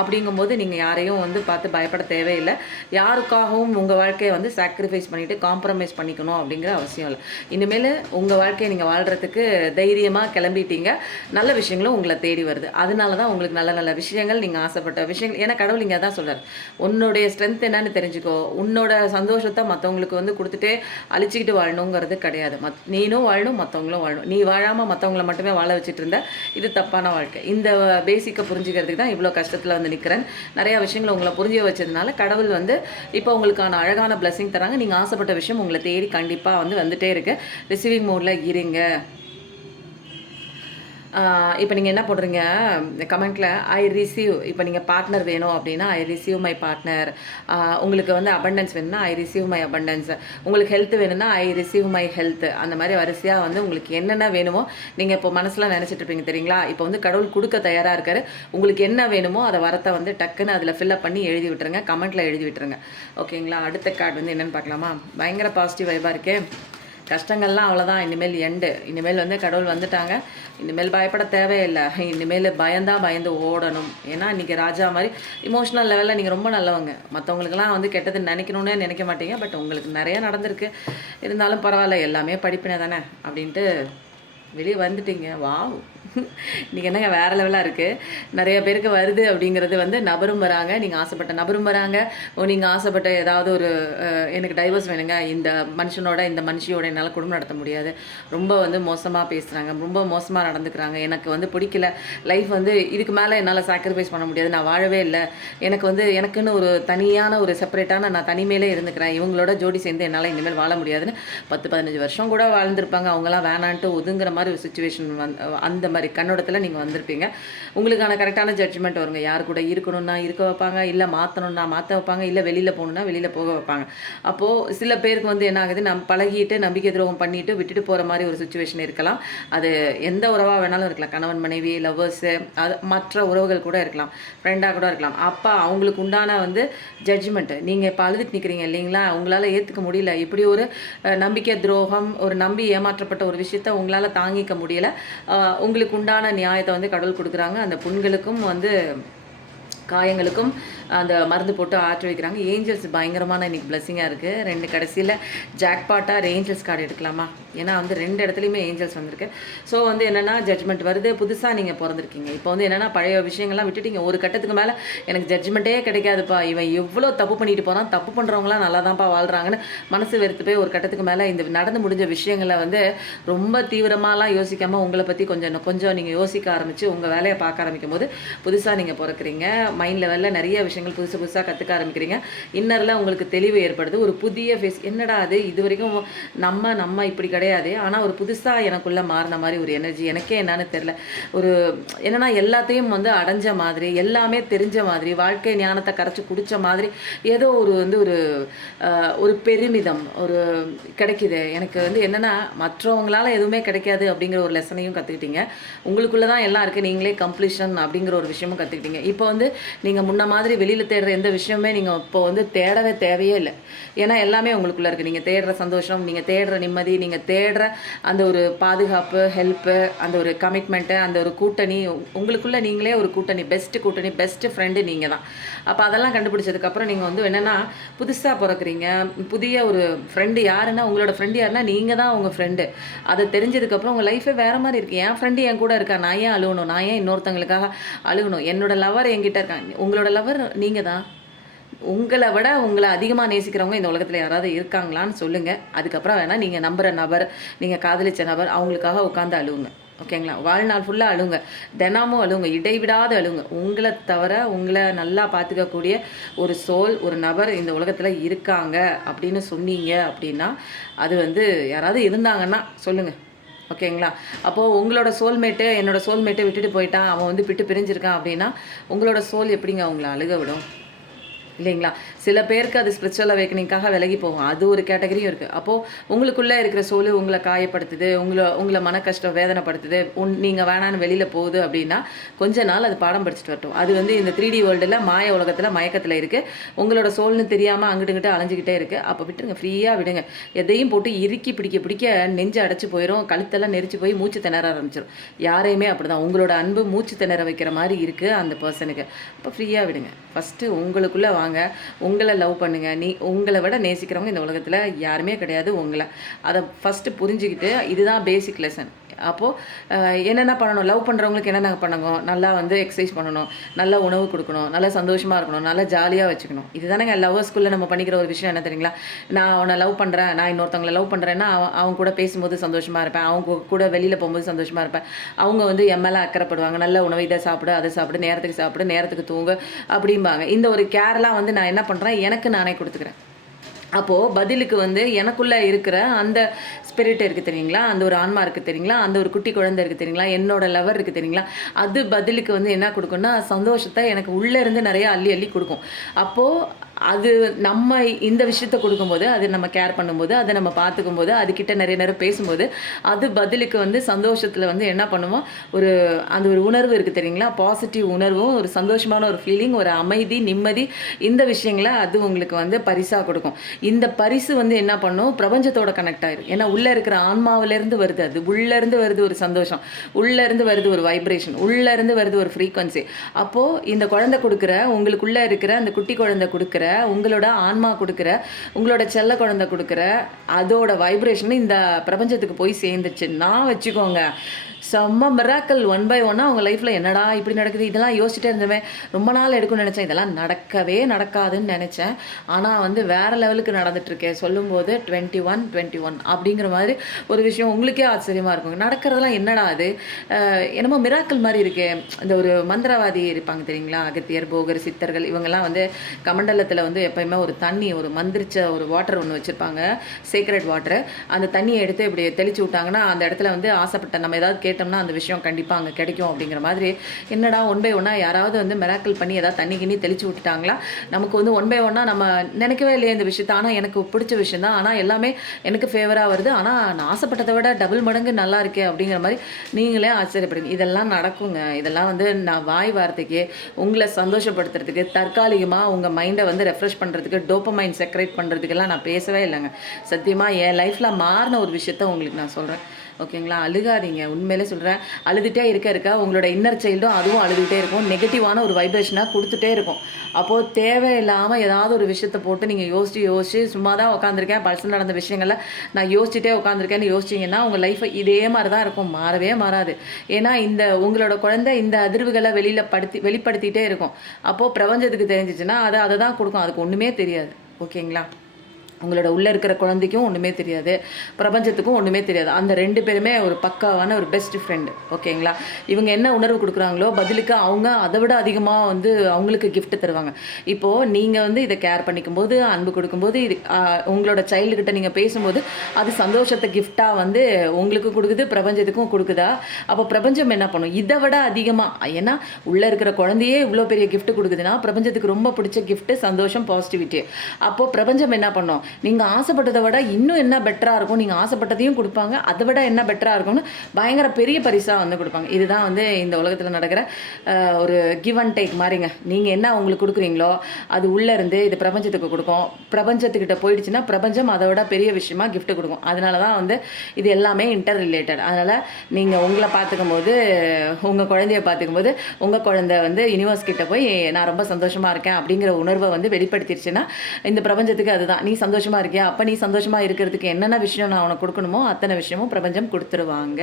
அப்படிங்கும்போது நீங்கள் யாரையும் வந்து பார்த்து பயப்பட தேவையில்லை. யாருக்காகவும் உங்கள் வாழ்க்கையை வந்து சாக்ரிஃபைஸ் பண்ணிவிட்டு காம்ப்ரமைஸ் பண்ணிக்கணும் அப்படிங்கிற அவசியம் இல்லை. இனிமேல் உங்கள் வாழ்க்கையை நீங்கள் வாழ்கிறதுக்கு தைரியமாக கிளம்பிட்டீங்க. நல்ல விஷயங்களும் உங்களை தேடி வருது. அதனால தான் உங்களுக்கு நல்ல நல்ல விஷயங்கள், நீங்கள் ஆசைப்பட்ட விஷயங்கள். ஏன்னா கடவுள் இங்கே தான் சொல்கிறார், உன்னுடைய ஸ்ட்ரென்த் என்னன்னு தெரிஞ்சுக்கோ. உன்னோட சந்தோஷத்தை மற்றவங்களுக்கு வந்து கொடுத்துட்டே அழிச்சிக்கிட்டு வாழணுங்கிறது கிடையாது. நீனும் வாழணும், மற்றவங்களும் வாழணும். நீ வாழாமல் மற்றவங்கள மட்டுமே வாழ வச்சுட்டு இருந்த இது தப்பான வாழ்க்கை. இந்த பேசிக்கை புரிஞ்சுக்கிறதுக்கு தான் இவ்வளோ கஷ்டத்தில் வந்து நிற்கிறேன். நிறையா விஷயங்களை உங்களை புரிஞ்சு வச்சதுனால கடவுள் வந்து இப்போ உங்களுக்கான அழகான பிளஸிங் தராங்க. நீங்கள் ஆசைப்பட்ட விஷயம் உங்களை தேடி கண்டிப்பாக வந்து வந்துட்டே இருக்கு. ரிசீவிங் மோடில் இருங்க. இப்போ நீங்கள் என்ன போடுறீங்க கமெண்ட்டில், ஐ ரிசீவ். இப்போ நீங்கள் பார்ட்னர் வேணும் அப்படின்னா ஐ ரிசீவ் மை பார்ட்னர். உங்களுக்கு வந்து அபண்டன்ஸ் வேணும்னா ஐ ரிசீவ் மை அபண்டன்ஸ். உங்களுக்கு ஹெல்த் வேணும்னா ஐ ரிசீவ் மை ஹெல்த். அந்த மாதிரி வரிசையாக வந்து உங்களுக்கு என்னென்ன வேணுமோ நீங்கள் இப்போ மனசில் நினச்சிட்டு இருப்பீங்க தெரியுங்களா. இப்போ வந்து கடவுள் கொடுக்க தயாராக இருக்காரு. உங்களுக்கு என்ன வேணுமோ அதை வரத்தை வந்து டக்குன்னு அதில் ஃபில்லப் பண்ணி எழுதி விட்டுருங்க, கமெண்ட்டில் எழுதி விட்டுருங்க. ஓகேங்களா. அடுத்த கார்டு வந்து என்னென்னு பார்க்கலாமா. பயங்கர பாசிட்டிவ் வைபாக இருக்கே. கஷ்டங்கள்லாம் அவ்வளோதான், இனிமேல் எண்டு. இனிமேல் வந்து கடவுள் வந்துட்டாங்க. இனிமேல் பயப்பட தேவையில்லை. இனிமேல் பயந்து ஓடணும். ஏன்னா இன்றைக்கி ராஜா மாதிரி இமோஷனல் லெவலில் நீங்கள் ரொம்ப நல்லவங்க. மற்றவங்களுக்கெல்லாம் வந்து கெட்டது நினைக்கணுன்னே நினைக்க மாட்டீங்க. பட் உங்களுக்கு நிறையா நடந்திருக்கு. இருந்தாலும் பரவாயில்ல, எல்லாமே படிப்பினை தானே அப்படின்ட்டு வெளியே வந்துட்டீங்க. வாவ், இன்றைக்கி என்னங்க வேறு லெவலாக இருக்குது. நிறைய பேருக்கு வருது அப்படிங்கிறது வந்து நபரும் வராங்க, நீங்கள் ஆசைப்பட்ட நபரும் வராங்க. நீங்கள் ஆசைப்பட்ட ஏதாவது ஒரு எனக்கு டைவர்ஸ் வேணுங்க, இந்த மனுஷனோட இந்த மனுஷியோட என்னால் குடும்பம் நடத்த முடியாது, ரொம்ப வந்து மோசமாக பேசுகிறாங்க, ரொம்ப மோசமாக நடந்துக்கிறாங்க, எனக்கு வந்து பிடிக்கல, லைஃப் வந்து இதுக்கு மேலே என்னால் சாக்ரிஃபைஸ் பண்ண முடியாது, நான் வாழவே இல்லை, எனக்கு வந்து எனக்குன்னு ஒரு தனியான ஒரு செப்பரேட்டான நான் தனிமையிலே இருந்துக்கிறேன், இவங்களோட ஜோடி சேர்ந்து என்னால் இனிமேல் வாழ முடியாதுன்னு 10-15 வருஷம் கூட வாழ்ந்துருப்பாங்க. அவங்களாம் வேணான்ட்டு ஒதுங்குற மாதிரி ஒரு சுச்சுவேஷன் அந்த மாதிரி கண்ணோட்டத்தில் நீங்கள் வந்திருப்பீங்க. உங்களுக்கான கரெக்டான ஜட்ஜ்மெண்ட் வருங்க. யார் கூட இருக்கணும்னா இருக்க வைப்பாங்க, இல்லை மாற்றணும்னா மாற்ற வைப்பாங்க, இல்லை வெளியில் போகணுன்னா வெளியில் போக வைப்பாங்க. அப்போது சில பேருக்கு வந்து என்ன ஆகுது, பழகிட்டு நம்பிக்கை துரோகம் பண்ணிட்டு விட்டுட்டு போகிற மாதிரி ஒரு சுச்சுவேஷன் இருக்கலாம். அது எந்த உறவாக வேணாலும் இருக்கலாம், கணவன் மனைவி, லவ்வர்ஸு, அது மற்ற உறவுகள் கூட இருக்கலாம், ஃப்ரெண்டாக கூட இருக்கலாம். அப்போ அவங்களுக்கு உண்டான வந்து ஜட்ஜ்மெண்ட்டு நீங்கள் இப்போ அழுதுட்டு நிற்கிறீங்க இல்லைங்களா, உங்களால் ஏற்றுக்க முடியல, இப்படி ஒரு நம்பிக்கை துரோகம், ஒரு நம்பி ஏமாற்றப்பட்ட ஒரு விஷயத்த உங்களால் தாங்கிக்க முடியல. உங்களுக்கு உண்டான நியாயத்தை வந்து கடவுள் கொடுக்குறாங்க. அந்த புண்களுக்கும் வந்து காயங்களுக்கும் அந்த மருந்து போட்டு ஆற்றி வைக்கிறாங்க. ஏஞ்சல்ஸ் பயங்கரமான இன்றைக்கி பிளஸ்ஸிங்காக இருக்குது. 2 கடைசியில் ஜாக்பாட்டாக ஏஞ்சல்ஸ் கார்டு எடுக்கலாமா, ஏன்னா வந்து 2 இடத்துலையுமே ஏஞ்சல்ஸ் வந்திருக்கு. ஸோ வந்து என்னென்னா ஜட்ஜ்மெண்ட் வருது. புதுசாக நீங்கள் பிறந்திருக்கீங்க. இப்போ வந்து என்னென்னா பழைய விஷயங்கள்லாம் விட்டுட்டீங்க. ஒரு கட்டத்துக்கு மேலே எனக்கு ஜட்ஜ்மெண்ட்டே கிடைக்காதுப்பா, இவன் எவ்வளோ தப்பு பண்ணிட்டு போகிறான், தப்பு பண்ணுறவங்களாம் நல்லா தான்ப்பா வாழ்கிறாங்கன்னு மனசு வெறுத்து போய் ஒரு கட்டத்துக்கு மேலே இந்த நடந்து முடிஞ்ச விஷயங்களை வந்து ரொம்ப தீவிரமாலாம் யோசிக்காமல் உங்களை பற்றி கொஞ்சம் நீங்கள் யோசிக்க ஆரம்பித்து உங்கள் வேலையை பார்க்க ஆரம்பிக்கும் போது புதுசாக நீங்கள் பிறக்கிறீங்க. மைண்ட் லெவலில் நிறைய விஷயங்கள் புதுசாக கற்றுக்க ஆரம்பிக்கிறீங்க. இன்னரில் உங்களுக்கு தெளிவு ஏற்படுது. ஒரு புதிய ஃபேஸ், என்னடா அது இது வரைக்கும் நம்ம இப்படி கிடையாது, ஆனால் ஒரு புதுசாக எனக்குள்ளே மாறின மாதிரி ஒரு எனர்ஜி, எனக்கே என்னன்னு தெரில. ஒரு என்னென்னா எல்லாத்தையும் வந்து அடைஞ்ச மாதிரி, எல்லாமே தெரிஞ்ச மாதிரி, வாழ்க்கை ஞானத்தை கரைச்சி குடித்த மாதிரி ஏதோ ஒரு வந்து ஒரு பெருமிதம் ஒரு கிடைக்குது எனக்கு. வந்து என்னென்னா மற்றவங்களால் எதுவுமே கிடைக்காது அப்படிங்கிற ஒரு லெசனையும் கற்றுக்கிட்டீங்க. உங்களுக்குள்ளே தான் எல்லாம் இருக்குது, நீங்களே கம்ப்ளீஷன் அப்படிங்கிற ஒரு விஷயமும் கற்றுக்கிட்டீங்க. இப்போ வந்து நீங்கள் முன்ன மாதிரி வெளியில் தேடுற எந்த விஷயமே நீங்கள் இப்போ வந்து தேடவே தேவையே இல்லை. ஏன்னா எல்லாமே உங்களுக்குள்ளே இருக்குது. நீங்கள் தேடுற சந்தோஷம், நீங்கள் தேடுற நிம்மதி, நீங்கள் தேடுற அந்த ஒரு பாதுகாப்பு, ஹெல்ப்பு, அந்த ஒரு கமிட்மெண்ட்டு, அந்த ஒரு கூட்டணி, உங்களுக்குள்ளே நீங்களே ஒரு கூட்டணி, பெஸ்ட்டு ஃப்ரெண்டு நீங்கள் தான். அப்போ அதெல்லாம் கண்டுபிடிச்சதுக்கப்புறம் நீங்கள் வந்து என்னென்னா புதுசாக பிறக்கிறீங்க. புதிய ஒரு ஃப்ரெண்டு யாருன்னா, உங்களோட ஃப்ரெண்டு யாருன்னா நீங்கள் தான் உங்கள் ஃப்ரெண்டு. அதை தெரிஞ்சதுக்கப்புறம் உங்கள் லைஃபே வேறு மாதிரி இருக்குது. என் ஃப்ரெண்டு என் கூட இருக்கா, நான் ஏன் அழுகணும், நான் ஏன் இன்னொருத்தங்களுக்காக அழுகணும், என்னோட லவர் என்கிட்ட இருக்காங்க. உங்களோட லவர் நீங்கள் தான். உங்களை விட உங்களை அதிகமாக நேசிக்கிறவங்க இந்த உலகத்தில் யாராவது இருக்காங்களான்னு சொல்லுங்கள். அதுக்கப்புறம் வேணால் நீங்கள் நம்புகிற நபர், நீங்கள் காதலிச்ச நபர், அவங்களுக்காக உட்காந்து அழுவுங்க. ஓகேங்களா. வாழ்நாள் ஃபுல்லாக அழுங்க, தினமும் அழுங்க, இடைவிடாது அழுங்க. உங்களை தவிர உங்களை நல்லா பார்த்துக்கக்கூடிய ஒரு சோல், ஒரு நபர் இந்த உலகத்தில் இருக்காங்க அப்படின்னு சொன்னீங்க அப்படின்னா, அது வந்து யாராவது இருந்தாங்கன்னா சொல்லுங்கள். ஓகேங்களா. அப்போது உங்களோட சோல்மேட்டு, என்னோடய சோல்மேட்டை விட்டுட்டு போயிட்டான், அவன் வந்து விட்டு பிரிஞ்சிருக்கான் அப்படின்னா உங்களோட சோல் எப்படிங்க அவங்கள அழுக விடும்? இல்லைங்களா? சில பேருக்கு அது ஸ்பிரிச்சுவல் அவேக்கனிங்காக விலகி போகும். அது ஒரு கேட்டகரியும் இருக்குது. அப்போது உங்களுக்குள்ளே இருக்கிற சோலு உங்களை காயப்படுத்துது, உங்களை மன கஷ்டம் வேதனைப்படுத்துது, நீங்கள் வேணான்னு வெளியில் போகுது அப்படின்னா கொஞ்ச நாள் அது பாடம் படிச்சுட்டு வரட்டும். அது வந்து இந்த 3D வேர்ல்டில் மாய உலகத்தில் மயக்கத்தில் இருக்குது. உங்களோட சோல்னு தெரியாமல் அங்கிட்டு இங்கிட்ட அலைஞ்சிக்கிட்டே இருக்குது. அப்போ விட்டுருங்க, ஃப்ரீயாக விடுங்க. எதையும் போட்டு இறுக்கி பிடிக்க பிடிக்க நெஞ்சு அடைச்சி போயிடும், கழுத்தெல்லாம் நெரிச்சு போய் மூச்சு திணற ஆரம்பிச்சிடும். யாரையுமே அப்படி தான். உங்களோட அன்பு மூச்சு திணற வைக்கிற மாதிரி இருக்குது அந்த பர்சனுக்கு. அப்போ ஃப்ரீயாக விடுங்க. ஃபஸ்ட்டு உங்களுக்குள்ளே வாங்க, உங்களை லவ் பண்ணுங்கள். உங்களை விட நேசிக்கிறவங்க இந்த உலகத்தில் யாருமே கிடையாது. உங்களை அதை ஃபஸ்ட்டு புரிஞ்சுக்கிட்டு, இதுதான் பேசிக் லெசன். அப்போது என்னென்ன பண்ணணும், லவ் பண்ணுறவங்களுக்கு என்னென்ன பண்ணணும், நல்லா வந்து எக்ஸசைஸ் பண்ணணும், நல்ல உணவு கொடுக்கணும், நல்லா சந்தோஷமாக இருக்கணும், நல்லா ஜாலியாக வச்சுக்கணும். இதுதானேங்க லவ்வர்ஸ்குள்ளே நம்ம பண்ணிக்கிற ஒரு விஷயம். என்ன தெரியுங்களா? நான் அவனை லவ் பண்ணுறேன், நான் இன்னொருத்தவங்களை லவ் பண்ணுறேன்னா அவங்க கூட பேசும்போது சந்தோஷமாக இருப்பேன், அவங்க கூட வெளியில் போகும்போது சந்தோஷமாக இருப்பேன், அவங்க வந்து என் மேலே அக்கறைப்படுவாங்க, நல்ல உணவு இதை சாப்பிடு அதை சாப்பிடு, நேரத்துக்கு சாப்பிடு, நேரத்துக்கு தூங்கு அப்படிம்பாங்க. இந்த ஒரு கேர்லாம் வந்து நான் என்ன பண்ணுறேன், எனக்கு நானே கொடுத்துக்கிறேன். அப்போது பதிலுக்கு வந்து எனக்குள்ளே இருக்கிற அந்த ஸ்பிரிட் இருக்குது தெரியுங்களா, அந்த ஒரு ஆன்மா இருக்குது தெரியுங்களா, அந்த ஒரு குட்டி குழந்தை இருக்குது தெரியுங்களா, என்னோட லவர் இருக்குது தெரியுங்களா, அது பதிலுக்கு வந்து என்ன கொடுக்கும்னா சந்தோஷத்தை எனக்கு உள்ளே இருந்து நிறையா அள்ளி அள்ளி கொடுக்கும். அப்போது அது நம்ம இந்த விஷயத்த கொடுக்கும்போது, அது நம்ம கேர் பண்ணும்போது, அதை நம்ம பார்த்துக்கும்போது, அதுக்கிட்ட நிறைய நேரம் பேசும்போது, அது பதிலுக்கு வந்து சந்தோஷத்தில் வந்து என்ன பண்ணுவோம், அந்த ஒரு உணர்வு இருக்குது தெரியுங்களா, பாசிட்டிவ் உணர்வும், ஒரு சந்தோஷமான ஒரு ஃபீலிங், ஒரு அமைதி, நிம்மதி, இந்த விஷயங்களை அது உங்களுக்கு வந்து பரிசாக கொடுக்கும். இந்த பரிசு வந்து என்ன பண்ணும், பிரபஞ்சத்தோட கனெக்ட் ஆயிடும். ஏன்னா உள்ளே இருக்கிற ஆன்மாவிலேருந்து வருது, அது உள்ளேருந்து வருது ஒரு சந்தோஷம், உள்ளேருந்து வருது ஒரு வைப்ரேஷன், உள்ளேருந்து வருது ஒரு ஃப்ரீக்வன்சி. அப்போது இந்த குழந்தை கொடுக்குற, உங்களுக்குள்ளே இருக்கிற அந்த குட்டி குழந்தை கொடுக்குற, உங்களோட ஆன்மா கொடுக்குற, உங்களோட செல்ல குழந்தை கொடுக்குற அதோட வைப்ரேஷன் இந்த பிரபஞ்சத்துக்கு போய் சேர்ந்துச்சுன்னா வச்சுக்கோங்க, செம்ம மிராக்கல். 1 by 1 அவங்க லைஃப்பில் என்னடா இப்படி நடக்குது, இதெல்லாம் யோசிச்சுட்டே இருந்தவன் ரொம்ப நாள் எடுக்கும்னு நினச்சேன், இதெல்லாம் நடக்கவே நடக்காதுன்னு நினச்சேன், ஆனால் வந்து வேறு லெவலுக்கு நடந்துட்டுருக்கேன் சொல்லும்போது 21 அப்படிங்கிற மாதிரி ஒரு விஷயம் உங்களுக்கே ஆச்சரியமாக இருக்கும். நடக்கிறதெல்லாம் என்னடா அது, என்னமோ மிராக்கல் மாதிரி இருக்கே. இந்த ஒரு மந்திரவாதி இருப்பாங்க தெரியுங்களா, அகத்தியர், போகர், சித்தர்கள், இவங்கெல்லாம் வந்து கமண்டலத்தில் வந்து எப்பயுமே ஒரு தண்ணி, ஒரு மந்திரிச்ச ஒரு வாட்டர் ஒன்று வச்சுருப்பாங்க, சீக்ரெட் வாட்டர். அந்த தண்ணியை எடுத்து இப்படி தெளிச்சு விட்டாங்கன்னா அந்த இடத்துல வந்து ஆசைப்பட்ட நம்ம ஏதாவது கேட்டோம்னா அந்த விஷயம் கண்டிப்பாக அங்கே கிடைக்கும் அப்படிங்கிற மாதிரி. என்னடா 1 by 1 யாராவது வந்து மிராக்கிள் பண்ணி ஏதாவது தண்ணி கிண்ணி தெளிச்சு விட்டுட்டாங்களா, நமக்கு வந்து 1 by 1 நம்ம நினைக்கவே இல்லையே இந்த விஷயத்த. ஆனால் எனக்கு பிடிச்ச விஷயம் தான், ஆனால் எல்லாமே எனக்கு ஃபேவராக வருது, ஆனால் நான் ஆசைப்பட்டதை விட டபுள் மடங்கு நல்லா இருக்கே அப்படிங்கிற மாதிரி நீங்களே ஆச்சரியப்படுங்க. இதெல்லாம் நடக்குங்க. இதெல்லாம் வந்து நான் வாய் வார்த்தைக்கு உங்களை சந்தோஷப்படுத்துறதுக்கு, தற்காலிகமாக உங்கள் மைண்டை வந்து ரெஃப்ரெஷ் பண்ணுறதுக்கு, டோப்பமைன் செக்ரேட் பண்ணுறதுக்கெல்லாம் நான் பேசவே இல்லைங்க. சத்தியமாக என் லைஃப்பில் மாறின ஒரு விஷயத்த உங்களுக்கு நான் சொல்கிறேன். ஓகேங்களா? அழுகாதீங்க. உண்மையிலே சொல்கிறேன், அழுதுகிட்டே இருக்க உங்களோட இன்னர் சைல்டும் அதுவும் அழுதுகிட்டே இருக்கும், நெகட்டிவான ஒரு வைப்ரேஷனாக கொடுத்துட்டே இருக்கும். அப்போது தேவையில்லாமல் ஏதாவது ஒரு விஷயத்தை போட்டு நீங்கள் யோசிச்சு சும்மா தான் உட்காந்துருக்கேன், பர்சனல் நடந்த விஷயங்களை நான் யோசிச்சுட்டே உட்காந்துருக்கேன்னு யோசிச்சிங்கன்னா உங்கள் லைஃப்பை இதே மாதிரி தான் இருக்கும், மாறவே மாறாது. ஏன்னா உங்களோட குழந்தை இந்த அதிர்வுகளை வெளிப்படுத்திகிட்டே இருக்கும். அப்போது பிரபஞ்சத்துக்கு தெரிஞ்சிச்சுன்னா அதை தான் கொடுக்கும், அதுக்கு ஒன்றுமே தெரியாது. ஓகேங்களா? உங்களோட உள்ளே இருக்கிற குழந்தைக்கும் ஒன்றுமே தெரியாது, பிரபஞ்சத்துக்கும் ஒன்றுமே தெரியாது. அந்த 2 பேருமே ஒரு பக்காவான ஒரு பெஸ்ட் ஃப்ரெண்டு. ஓகேங்களா? இவங்க என்ன உணர்வு கொடுக்குறாங்களோ பதிலுக்கு அவங்க அதை விட அதிகமாக வந்து அவங்களுக்கு கிஃப்ட் தருவாங்க. இப்போது நீங்கள் வந்து இதை கேர் பண்ணிக்கும்போது, அன்பு கொடுக்கும்போது, இது உங்களோட சைல்டுக்கிட்ட நீங்கள் பேசும்போது அது சந்தோஷத்தை கிஃப்டாக வந்து உங்களுக்கு கொடுக்குது, பிரபஞ்சத்துக்கும் கொடுக்குதா? அப்போ பிரபஞ்சம் என்ன பண்ணும், இதை விட அதிகமாக. ஏன்னா உள்ளே இருக்கிற குழந்தையே இவ்வளோ பெரிய கிஃப்ட் கொடுக்குதுன்னா பிரபஞ்சத்துக்கு ரொம்ப பிடிச்ச கிஃப்ட்டு சந்தோஷம், பாசிட்டிவிட்டி. அப்போது பிரபஞ்சம் என்ன பண்ணும், நீங்கள் ஆசைப்பட்டதை விட இன்னும் என்ன பெட்டராக இருக்கும், நீங்கள் ஆசைப்பட்டதையும் கொடுப்பாங்க, அதை விட என்ன பெட்டராக இருக்கும்னு பயங்கர பெரிய பரிசாக வந்து கொடுப்பாங்க. இதுதான் வந்து இந்த உலகத்தில் நடக்கிற ஒரு கிவ் அண்ட் டேக் மாதிரிங்க. நீங்கள் என்ன உங்களுக்கு கொடுக்குறீங்களோ அது உள்ளேருந்து இது பிரபஞ்சத்துக்கு கொடுக்கும், பிரபஞ்சத்துக்கிட்ட போயிடுச்சுன்னா பிரபஞ்சம் அதை விட பெரிய விஷயமா கிஃப்ட் கொடுக்கும். அதனால தான் வந்து இது எல்லாமே இன்டர் ரிலேட்டட். அதனால் நீங்கள் உங்களை பார்த்துக்கும் போது, உங்கள் குழந்தைய பார்த்துக்கும் போது, உங்கள் குழந்தை வந்து யூனிவர்ஸ் கிட்ட போய் நான் ரொம்ப சந்தோஷமாக இருக்கேன் அப்படிங்கிற உணர்வை வந்து வெளிப்படுத்திடுச்சுன்னா இந்த பிரபஞ்சத்துக்கு அதுதான், நீ சந்தோஷமாக இருக்கியா, அப்போ நீ சந்தோஷமாக இருக்கிறதுக்கு என்னென்ன விஷயம் நான் உனக்கு கொடுக்கணுமோ அத்தனை விஷயமும் பிரபஞ்சம் கொடுத்துருவாங்க.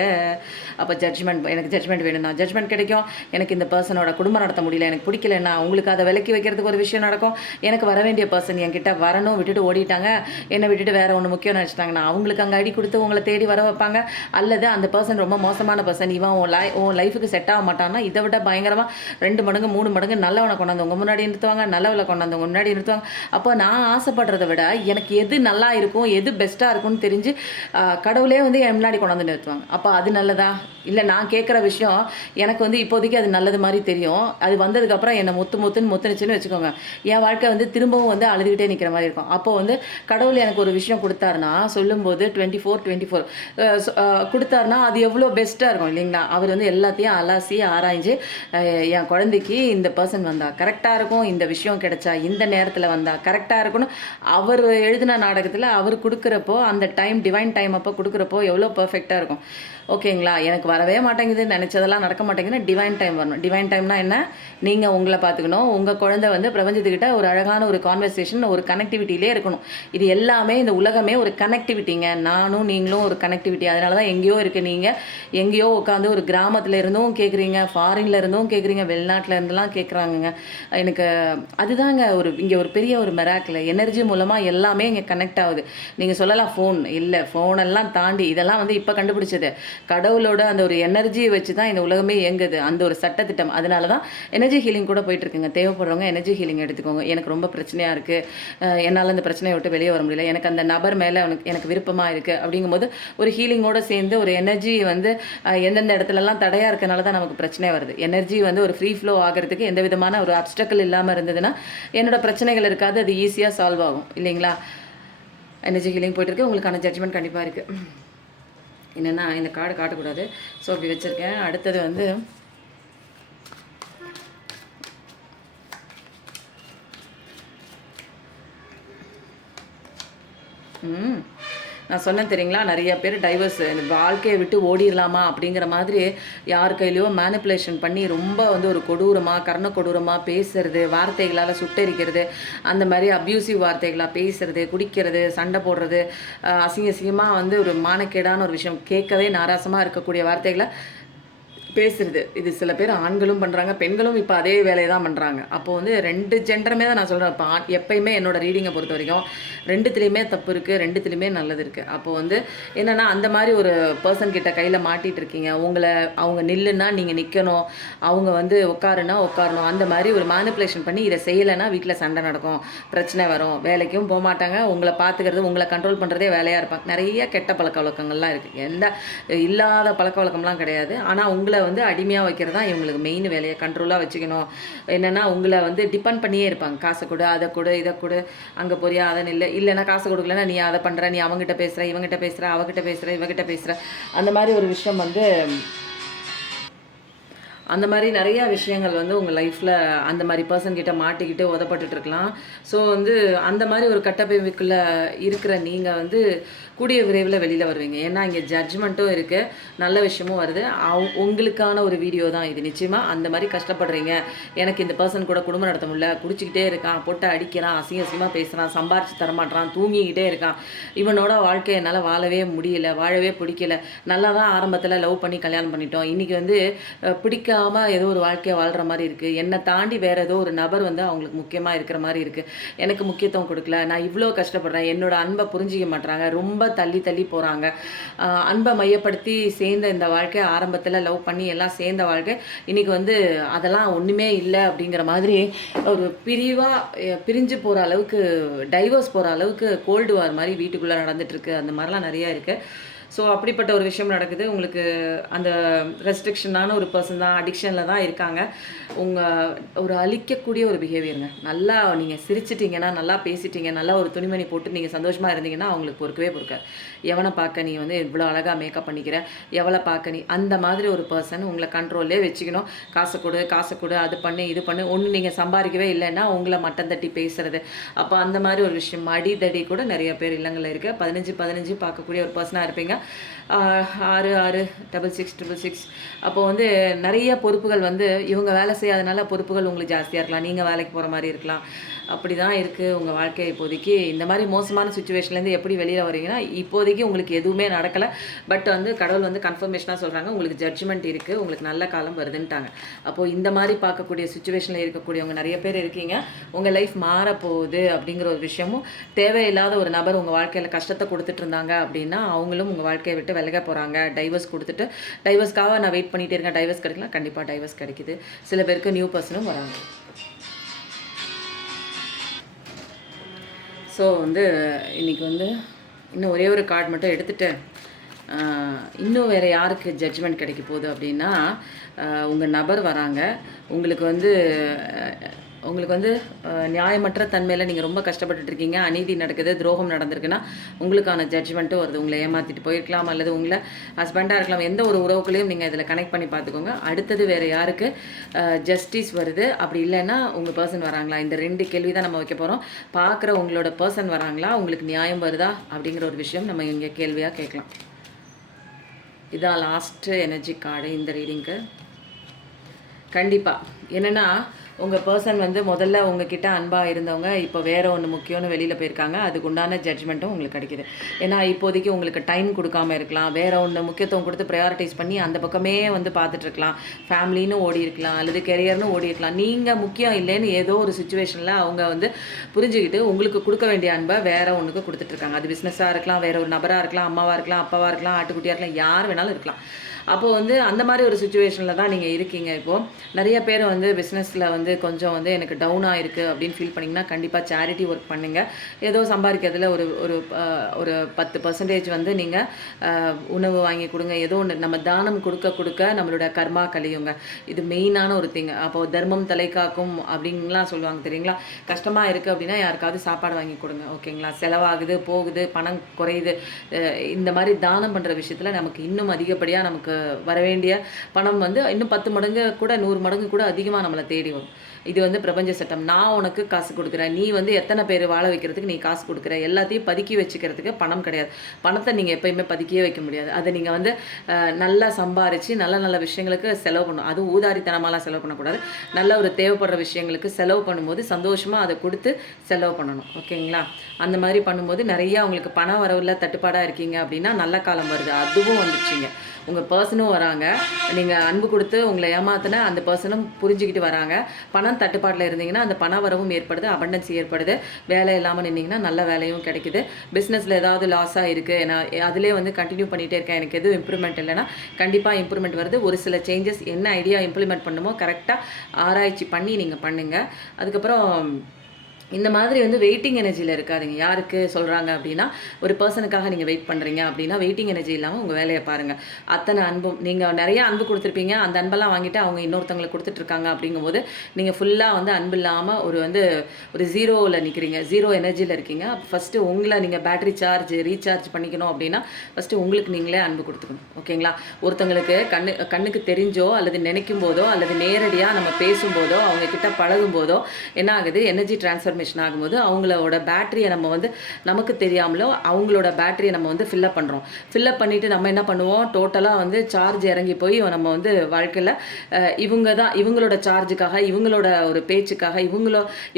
அப்போ ஜட்ஜ்மெண்ட், எனக்கு ஜட்ஜ்மெண்ட் வேணும்னா ஜட்ஜ்மெண்ட் கிடைக்கும், எனக்கு இந்த பர்சனோட குடும்பம் நடத்த முடியல, எனக்கு பிடிக்கலன்னா உங்களுக்கு அதை விலக்கி வைக்கிறதுக்கு ஒரு விஷயம் நடக்கும், எனக்கு வர வேண்டிய பர்சன் என்கிட்ட வரணும் விட்டுட்டு ஓடிட்டாங்க, என்னை விட்டுட்டு வேறு ஒன்று முக்கியம் நினச்சிட்டாங்கன்னா அவங்களுக்கு அங்கே அடி கொடுத்து உங்களை தேடி வர வைப்பாங்க. அல்லது அந்த பர்சன் ரொம்ப மோசமான பர்சன், இவன் உன் லைஃபுக்கு செட் ஆக மாட்டான்னா இதை விட பயங்கரமாக 2 மடங்கு 3 மடங்கு நல்லவனை கொண்டாந்து உங்கள் முன்னாடி நிறுத்துவாங்க, நல்லவளை கொண்டாந்து உங்கள் முன்னாடி நிறுத்துவாங்க. அப்போ நான் ஆசைப்படுறதை விட எனக்கு எனக்கு எது நல்லா இருக்கும், எது பெஸ்ட்டாக இருக்கும்னு தெரிஞ்சு கடவுளே வந்து என் முன்னாடி கொண்டாந்து நிறுத்துவாங்க. அப்போ அது நல்லதா? இல்லை நான் கேட்குற விஷயம் எனக்கு வந்து இப்போதைக்கு அது நல்லது மாதிரி தெரியும். அது வந்ததுக்கப்புறம் என்னை முத்துன்னு முத்துனுச்சுன்னு வச்சுக்கோங்க, என் வாழ்க்கை வந்து திரும்பவும் வந்து அழுதுகிட்டே நிற்கிற மாதிரி இருக்கும். அப்போ வந்து கடவுள் எனக்கு ஒரு விஷயம் கொடுத்தாருன்னா, சொல்லும்போது 24 கொடுத்தாருன்னா அது எவ்வளோ பெஸ்ட்டாக இருக்கும் இல்லைங்களா? அவர் வந்து எல்லாத்தையும் அலாசி ஆராய்ஞ்சு என் குழந்தைக்கு இந்த பர்சன் வந்தா கரெக்டாக இருக்கும், இந்த விஷயம் கிடைச்சா இந்த நேரத்தில் வந்தா கரெக்டாக இருக்கும்னு அவர் எழுதின நாடகத்தில் அவர் கொடுக்குறப்போ, அந்த டைம் டிவைன் டைம் அப்போ கொடுக்குறப்போ எவ்வளோ பர்ஃபெக்டாக இருக்கும். ஓகேங்களா? எனக்கு வரவே மாட்டேங்குது, நினச்சதெல்லாம் நடக்க மாட்டேங்குதுன்னா டிவைன் டைம் வரணும். டிவைன் டைம்னா என்ன? நீங்கள் உங்களை பார்த்துக்கணும், உங்கள் குழந்தை வந்து பிரபஞ்சத்துக்கிட்ட ஒரு அழகான ஒரு கான்வர்சேஷன், ஒரு கனெக்டிவிட்டியிலே இருக்கணும். இது எல்லாமே இந்த உலகமே ஒரு கனெக்டிவிட்டிங்க. நானும் நீங்களும் ஒரு கனெக்டிவிட்டி. அதனால தான் எங்கேயோ இருக்குது. நீங்கள் எங்கேயோ உட்காந்து ஒரு கிராமத்தில் இருந்தும் கேட்குறீங்க, ஃபாரின்ல இருந்தும் கேட்குறீங்க, வெளிநாட்டில் இருந்தெல்லாம் கேட்குறாங்கங்க. எனக்கு அதுதாங்க இங்கே ஒரு பெரிய ஒரு மெராக்கில் எனர்ஜி மூலமாக எல்லாமே இங்கே கனெக்ட் ஆகுது. நீங்கள் சொல்லலாம் ஃபோன் இல்லை, ஃபோனெல்லாம் தாண்டி இதெல்லாம் வந்து இப்போ கண்டுபிடிச்சது. கடவுளோட அந்த ஒரு எனர்ஜியை வச்சு தான் இந்த உலகமே இயங்குது. அந்த ஒரு சட்டத்திட்டம். அதனால தான் எனர்ஜி ஹீலிங் கூட போயிட்டுருக்குங்க. தேவைப்படுறவங்க எனர்ஜி ஹீலிங் எடுத்துக்கோங்க. எனக்கு ரொம்ப பிரச்சனையாக இருக்குது, என்னால் அந்த பிரச்சனையை விட்டு வெளியே வர முடியல, எனக்கு அந்த நபர் மேலே எனக்கு விருப்பமாக இருக்குது அப்படிங்கும்போது ஒரு ஹீலிங்கோடு சேர்ந்து ஒரு எனர்ஜி வந்து எந்தெந்த இடத்துலலாம் தடையாக இருக்கனால தான் நமக்கு பிரச்சனை வருது. எனர்ஜி வந்து ஒரு ஃப்ரீ ஃப்ளோ ஆகிறதுக்கு எந்த விதமான ஒரு அப்டக்கல் இல்லாமல் இருந்ததுன்னா என்னோட பிரச்சனைகள் இருக்காது, அது ஈஸியாக சால்வ் ஆகும் இல்லைங்களா? எனர்ஜி ஹீலிங் போயிட்டுருக்கு. உங்களுக்கான ஜட்ஜ்மெண்ட் கண்டிப்பாக இருக்குது. என்னென்னா இந்த கார்டு காட்டக்கூடாது, ஸோ அப்படி வச்சுருக்கேன். அடுத்தது வந்து நான் சொன்னேன் தெரியுங்களா, நிறைய பேர் டைவர்ஸ் இந்த வாழ்க்கையை விட்டு ஓடிடலாமா அப்படிங்கிற மாதிரி யார் கையிலையோ மேனிப்புலேஷன் பண்ணி ரொம்ப வந்து ஒரு கொடூரமாக பேசுறது, வார்த்தைகளால் சுட்டரிக்கிறது, அந்த மாதிரி அப்யூசிவ் வார்த்தைகளாக பேசுறது, குடிக்கிறது, சண்டை போடுறது, அசிங்கமாக வந்து ஒரு மானக்கேடான ஒரு விஷயம், கேட்கவே நாராசமாக இருக்கக்கூடிய வார்த்தைகளை பேசுறது. இது சில பேர் ஆண்களும் பண்ணுறாங்க, பெண்களும் இப்போ அதே வேலையை தான் பண்ணுறாங்க. அப்போது வந்து 2 ஜெண்டருமே தான் நான் சொல்கிறேன். இப்போ எப்பயுமே என்னோட ரீடிங்கை பொறுத்த வரைக்கும் 2துலேயுமே தப்பு இருக்குது, 2துலேயுமே நல்லது இருக்குது. அப்போது வந்து என்னென்னா அந்த மாதிரி ஒரு பர்சன் கிட்ட கையில் மாட்டிகிட்டு இருக்கீங்க, அவங்க நில்லுன்னா நீங்கள் நிற்கணும், அவங்க வந்து உட்காருன்னா உட்காரணும், அந்த மாதிரி ஒரு மேனிப்புலேஷன் பண்ணி இதை செய்யலைன்னா வீட்டில் சண்டை நடக்கும், பிரச்சனை வரும், வேலைக்கும் போக மாட்டாங்க, உங்களை பார்த்துக்கிறது, உங்களை கண்ட்ரோல் பண்ணுறதே வேலையாக இருப்பாங்க. நிறைய கெட்ட பழக்க வழக்கங்கள்லாம் இருக்குது, எந்த இல்லாத பழக்க வழக்கம்லாம் கிடையாது. ஆனால் உங்களை வந்து அடிமையாக வைக்கிறது தான் இவங்களுக்கு மெயின் வேலையை. கண்ட்ரோலாக வச்சுக்கணும். என்னென்னா உங்களை வந்து டிபெண்ட் பண்ணியே இருப்பாங்க. காசை கொடு, அதை கொடு, இதை கொடு, அங்கே போறியா, அதை இல்லைன்னா காசு கொடுக்கலன்னா நீ அதை பண்ணுற, நீ அவங்ககிட்ட பேசுகிற, இவங்ககிட்ட பேசுகிற, அவகிட்ட பேசுகிற, இவகிட்ட பேசுகிற, அந்த மாதிரி ஒரு விஷயம் வந்து அந்த மாதிரி நிறையா விஷயங்கள் வந்து உங்கள் லைஃப்பில் அந்த மாதிரி பர்சன்கிட்ட மாட்டிக்கிட்டு உதப்பட்டுருக்கலாம். ஸோ வந்து அந்த மாதிரி ஒரு கட்டமைப்புக்குள்ளே இருக்கிற நீங்கள் வந்து கூடிய விரைவில் வெளியில் வருவீங்க. ஏன்னா இங்கே ஜட்ஜ்மெண்ட்டும் இருக்குது, நல்ல விஷயமும் வருது. உங்களுக்கான ஒரு வீடியோ தான் இது. நிச்சயமாக அந்த மாதிரி கஷ்டப்படுறீங்க, எனக்கு இந்த பர்சன் கூட குடும்பம் நடத்த முடியல, குடிச்சிக்கிட்டே இருக்கான், பொட்டை அடிக்கிறான், அசிங்கமாக பேசுகிறான், சம்பாரிச்சு தரமாட்டான், தூங்கிக்கிட்டே இருக்கான், இவனோட வாழ்க்கை என்னால் வாழவே முடியல, வாழவே பிடிக்கல, நல்லா தான் ஆரம்பத்தில் லவ் பண்ணி கல்யாணம் பண்ணிட்டோம், இன்றைக்கி வந்து பிடிக்காமல் ஏதோ ஒரு வாழ்க்கையை வாழ்கிற மாதிரி இருக்குது, என்னை தாண்டி வேறு ஏதோ ஒரு நபர் வந்து அவங்களுக்கு முக்கியமாக இருக்கிற மாதிரி இருக்குது, எனக்கு முக்கியத்துவம் கொடுக்கல, நான் இவ்வளோ கஷ்டப்படுறேன், என்னோட அன்பை புரிஞ்சிக்க மாட்டுறாங்க, ரொம்ப தள்ளி போகிறாங்க, அன்பை மையப்படுத்தி சேர்ந்த இந்த வாழ்க்கை, ஆரம்பத்தில் லவ் பண்ணி எல்லாம் சேர்ந்த வாழ்க்கை இன்றைக்கி வந்து அதெல்லாம் ஒன்றுமே இல்லை அப்படிங்கிற மாதிரி ஒரு பிரிஞ்சு போகிற அளவுக்கு, டைவர்ஸ் போகிற அளவுக்கு கோல்டு வார் மாதிரி வீட்டுக்குள்ளே நடந்துகிட்ருக்கு. அந்த மாதிரிலாம் நிறையா இருக்குது. ஸோ அப்படிப்பட்ட ஒரு விஷயம் நடக்குது. உங்களுக்கு அந்த ரெஸ்ட்ரிக்ஷனான ஒரு பர்சன் தான், அடிக்ஷனில் தான் இருக்காங்க. ஒரு அழிக்கக்கூடிய ஒரு பிஹேவியருங்க. நல்லா நீங்கள் சிரிச்சிட்டிங்கன்னா, நல்லா பேசிட்டீங்க, நல்லா ஒரு துணிமணி போட்டு நீங்கள் சந்தோஷமாக இருந்தீங்கன்னா அவங்களுக்கு பொறுக்காது. எவனை பார்க்க நீ வந்து இவ்வளோ அழகாக மேக்கப் பண்ணிக்கிற, எவளை பார்க்க நீ, அந்த மாதிரி ஒரு பர்சன் உங்களை கண்ட்ரோல்லே வச்சுக்கணும். காசை கொடு, அது பண்ணு, இது பண்ணு, ஒன்று நீங்கள் சம்பாதிக்கவே இல்லைன்னா உங்களை மட்டம் தட்டி பேசுறது. அப்போ அந்த மாதிரி ஒரு விஷயம் அடிதடி கூட நிறைய பேர் இல்லங்களில் இருக்குது. 15 பார்க்கக்கூடிய ஒரு பர்சனாக இருப்பீங்க. 666666. அப்போ வந்து நிறைய பொறுப்புகள் வந்து இவங்க வேலை செய்யாதனால பொறுப்புகள் உங்களுக்கு ஜாஸ்தியாக இருக்கலாம், நீங்கள் வேலைக்கு போகிற மாதிரி இருக்கலாம். அப்படி தான் இருக்குது உங்கள் வாழ்க்கை இப்போதைக்கு. இந்த மாதிரி மோசமான சுச்சுவேஷன்லேருந்து எப்படி வெளியில் வரீங்கன்னா, இப்போதைக்கு உங்களுக்கு எதுவுமே நடக்கலை, பட் வந்து கடவுள் வந்து கன்ஃபர்மேஷனாக சொல்கிறாங்க, உங்களுக்கு ஜட்ஜ்மெண்ட் இருக்குது, உங்களுக்கு நல்ல காலம் வருதுன்ட்டாங்க. அப்போது இந்த மாதிரி பார்க்கக்கூடிய சுச்சுவேஷனில் இருக்கக்கூடியவங்க நிறைய பேர் இருக்கீங்க. உங்கள் லைஃப் மாறப்போகுது அப்படிங்கிற ஒரு விஷயமும், தேவையில்லாத ஒரு நபர் உங்கள் வாழ்க்கையில் கஷ்டத்தை கொடுத்துட்டு இருந்தாங்க அப்படின்னா அவங்களும் உங்கள் வாழ்க்கையை விட்டு விலக போகிறாங்க. டைவர்ஸ் கொடுத்துட்டு, டைவர்ஸ்க்காக நான் வெயிட் பண்ணிகிட்டே இருக்கேன், டைவர்ஸ் கிடைக்கலாம், கண்டிப்பாக டைவர்ஸ் கிடைக்குது. சில பேருக்கு நியூ பர்சனும் வராங்க. ஸோ வந்து இன்றைக்கி வந்து இன்னும் ஒரே ஒரு கார்டு மட்டும் எடுத்துகிட்டு இன்னும் வேறு யாருக்கு ஜட்ஜ்மெண்ட் கிடைக்க போகுது அப்படின்னா, உங்கள் நபர் வராங்க. உங்களுக்கு வந்து நியாயமற்ற தன்மையில் நீங்கள் ரொம்ப கஷ்டப்பட்டுட்ருக்கீங்க, அநீதி நடக்குது, துரோகம் நடந்திருக்குன்னா உங்களுக்கான ஜட்ஜ்மெண்ட்டும் வருது. உங்களை ஏமாற்றிட்டு போயிருக்கலாம், அல்லது உங்களை ஹஸ்பண்டாக இருக்கலாம். எந்த ஒரு உறவுகளையும் நீங்கள் இதில் கனெக்ட் பண்ணி பார்த்துக்கோங்க. அடுத்தது வேறு யாருக்கு ஜஸ்டிஸ் வருது, அப்படி இல்லைன்னா உங்கள் பர்சன் வராங்களா? இந்த 2 கேள்வி தான் நம்ம வைக்க போகிறோம். பார்க்குற உங்களோட பர்சன் வராங்களா, உங்களுக்கு நியாயம் வருதா அப்படிங்கிற ஒரு விஷயம் நம்ம இங்கே கேள்வியாக கேட்கலாம். இதான் லாஸ்ட்டு எனர்ஜி கார்டு இந்த ரீடிங்க்கு. கண்டிப்பாக என்னென்னா, உங்கள் பர்சன் வந்து முதல்ல உங்ககிட்ட அன்பாக இருந்தவங்க இப்போ வேறு ஒன்று முக்கியம்னு வெளியில் போயிருக்காங்க. அதுக்கு உண்டான ஜட்ஜ்மெண்ட்டும் உங்களுக்கு கிடைக்கிது. ஏன்னா இப்போதைக்கு உங்களுக்கு டைம் கொடுக்காமல் இருக்கலாம், வேறு ஒன்று முக்கியத்துவம் கொடுத்து ப்ரையாரிட்டைஸ் பண்ணி அந்த பக்கமே வந்து பார்த்துட்ருக்கலாம். ஃபேமிலின்னு ஓடி இருக்கலாம், அல்லது கெரியர்னு ஓடி இருக்கலாம். நீங்கள் முக்கியம் இல்லைன்னு ஏதோ ஒரு சுச்சுவேஷனில் அவங்க வந்து புரிஞ்சுக்கிட்டு உங்களுக்கு கொடுக்க வேண்டிய அன்பை வேறு ஒன்றுக்கு கொடுத்துட்ருக்காங்க. அது பிஸ்னஸாக இருக்கலாம், வேறு ஒரு நபராக இருக்கலாம், அம்மாவாக இருக்கலாம், அப்பாவாக இருக்கலாம், ஆட்டுக்குட்டியாக இருக்கலாம், யார் வேணாலும் இருக்கலாம். அப்போது வந்து அந்த மாதிரி ஒரு சுச்சுவேஷனில் தான் நீங்கள் இருக்கீங்க. இப்போது நிறைய பேர் வந்து பிஸ்னஸில் வந்து கொஞ்சம் வந்து எனக்கு டவுனாக இருக்குது அப்படின்னு ஃபீல் பண்ணிங்கன்னா கண்டிப்பாக சேரிட்டி ஒர்க் பண்ணுங்கள். ஏதோ சம்பாதிக்கிறதுல ஒரு ஒரு ஒரு 10% வந்து நீங்கள் உணவு வாங்கி கொடுங்க. ஏதோ ஒன்று நம்ம தானம் கொடுக்க கொடுக்க நம்மளோட கர்மா கழியுங்க. இது மெயினான ஒரு திங். அப்போது தர்மம் தலை காக்கும் அப்படின்லாம் சொல்லுவாங்க தெரியுங்களா? கஷ்டமாக இருக்குது அப்படின்னா யாருக்காவது சாப்பாடு வாங்கி கொடுங்க. ஓகேங்களா? செலவாகுது, போகுது, பணம் குறையுது, இந்த மாதிரி தானம் பண்ணுற விஷயத்தில் நமக்கு இன்னும் அதிகப்படியாக நமக்கு வரவேண்டிய பணம் வந்து இன்னும் 10 மடங்கு கூட 100 மடங்கு கூட அதிகமாக நம்மளை தேடி வரும். இது வந்து பிரபஞ்ச சட்டம். நான் உனக்கு காசு கொடுக்குறேன், நீ வந்து எத்தனை பேர் வாழ வைக்கிறதுக்கு நீ காசு கொடுக்குற, எல்லாத்தையும் பதுக்கி வச்சுக்கிறதுக்கு பணம் கிடையாது. பணத்தை நீங்கள் எப்போயுமே பதுக்கியே வைக்க முடியாது. அதை நீங்கள் வந்து நல்லா சம்பாரித்து நல்ல நல்ல விஷயங்களுக்கு செலவு பண்ணணும். அதுவும் ஊதாரித்தனமாலாம் செலவு பண்ணக்கூடாது. நல்ல ஒரு தேவைப்படுற விஷயங்களுக்கு செலவு பண்ணும்போது சந்தோஷமாக அதை கொடுத்து செலவு பண்ணணும். ஓகேங்களா? அந்த மாதிரி பண்ணும்போது நிறையா உங்களுக்கு பண வரவில் தட்டுப்பாடாக இருக்கீங்க அப்படின்னா நல்ல காலம் வருது, அதுவும் வந்துடுச்சிங்க. உங்கள் பர்சனும் வராங்க, நீங்கள் அன்பு கொடுத்து உங்களை ஏமாத்தின அந்த பர்சனும் புரிஞ்சுக்கிட்டு வராங்க. பணம் தட்டுப்பாட்டில் இருந்தீங்கன்னா அந்த பண வரவும் ஏற்படுது, அபண்டன்ஸ் ஏற்படுது. வேலை இல்லாமல் நின்னீங்கன்னா நல்ல வேலையும் கிடைக்குது. பிஸ்னஸில் ஏதாவது லாஸாக இருக்குது, நான் அதிலே வந்து கண்டினியூ பண்ணிகிட்டே இருக்கேன், எனக்கு எதுவும் இம்ப்ரூவ்மெண்ட் இல்லைன்னா கண்டிப்பாக இம்ப்ரூவ்மெண்ட் வருது. ஒரு சில சேஞ்சஸ் என்ன ஐடியா இம்ப்ளிமெண்ட் பண்ணுமோ கரெக்டாக ஆராய்ச்சி பண்ணி நீங்கள் பண்ணுங்கள். அதுக்கப்புறம் இந்த மாதிரி வந்து வெயிட்டிங் எனர்ஜியில் இருக்காதிங்க. யாருக்கு சொல்கிறாங்க அப்படின்னா, ஒரு பர்சனுக்காக நீங்கள் வெயிட் பண்ணுறீங்க அப்படின்னா வெயிட்டிங் எனர்ஜி இல்லாமல் உங்கள் வேலையை பாருங்கள். அத்தனை அன்பும் நீங்கள் நிறைய அன்பு கொடுத்துருப்பீங்க, அந்த அன்பெல்லாம் வாங்கிட்டு அவங்க இன்னொருத்தவங்களுக்கு கொடுத்துட்ருக்காங்க. அப்படிங்கும்போது நீங்கள் ஃபுல்லாக வந்து அன்பு இல்லாமல் ஒரு ஜீரோவில் நிற்கிறீங்க, ஜீரோ எனர்ஜியில் இருக்கீங்க. ஃபஸ்ட்டு உங்களை நீங்கள் பேட்டரி சார்ஜ் ரீசார்ஜ் பண்ணிக்கணும் அப்படின்னா ஃபஸ்ட்டு உங்களுக்கு நீங்களே அன்பு கொடுத்துக்கணும். ஓகேங்களா? ஒருத்தங்களுக்கு கண்ணுக்கு தெரிஞ்சோ அல்லது நினைக்கும் போதோ அல்லது நேரடியாக நம்ம பேசும்போதோ அவங்கக்கிட்ட பழகும்போதோ என்ன ஆகுது, எனர்ஜி டிரான்ஸ்ஃபர்மேஷன் ஆகும்போது அவங்களோட பேட்டரியை நம்ம வந்து நமக்கு தெரியாமலோ அவங்களோட பேட்டரியை நம்ம வந்து ஃபில்லப் பண்ணுறோம். ஃபில்லப் பண்ணிவிட்டு நம்ம என்ன பண்ணுவோம், டோட்டலாக வந்து சார்ஜ் இறங்கி போய் நம்ம வந்து வாழ்க்கையில் இவங்களோட சார்ஜுக்காக, இவங்களோட ஒரு பேச்சுக்காக,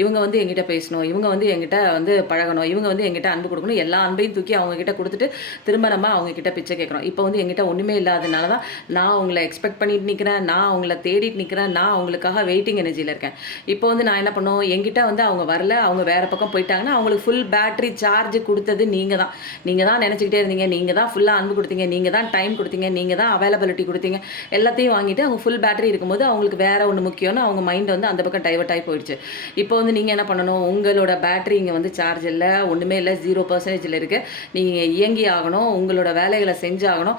இவங்க வந்து எங்கிட்ட பேசணும், இவங்க வந்து எங்கிட்ட வந்து பழகணும், இவங்க வந்து எங்கிட்ட அன்பு கொடுக்கணும், எல்லா அன்பையும் தூக்கி அவங்கக்கிட்ட கொடுத்துட்டு திரும்ப நம்ம அவங்கக்கிட்ட பிச்சை கேட்குறோம். இப்போ வந்து எங்கிட்ட ஒன்றுமே இல்லாததுனால தான் நான் அவங்கள எக்ஸ்பெக்ட் பண்ணிட்டு நிற்கிறேன், நான் அவங்கள தேடிட்டு நிற்கிறேன், நான் அவங்களுக்காக வெயிட்டிங் எனர்ஜியில் இருக்கேன். இப்போ வந்து நான் என்ன பண்ணுவோம், எங்கிட்ட வந்து அவங்க வரல, அவங்க வேறு பக்கம் போயிட்டாங்கன்னா அவங்களுக்கு ஃபுல் பேட்டரி சார்ஜ் கொடுத்தது நீங்கள் தான் நினச்சிக்கிட்டே இருந்தீங்க, நீங்கள் தான் ஃபுல்லாக அன்பு கொடுத்தீங்க, நீங்கள் தான் டைம் கொடுத்தீங்க, நீங்கள் தான் அவைலபிலிட்டி கொடுத்தீங்க, எல்லாத்தையும் வாங்கிட்டு அவங்க ஃபுல் பேட்டரி இருக்கும்போது அவங்களுக்கு வேறு ஒன்று முக்கியம்னு அவங்க மைண்ட் வந்து அந்த பக்கம் டைவர்ட் ஆகி போயிடுச்சு. இப்போ வந்து நீங்கள் என்ன பண்ணணும், உங்களோட பேட்டரி இங்கே வந்து சார்ஜ் இல்லை, ஒன்றுமே இல்லை, 0% இருக்குது. நீங்கள் இயங்கி ஆகணும், உங்களோட வேலைகளை செஞ்சாகணும்.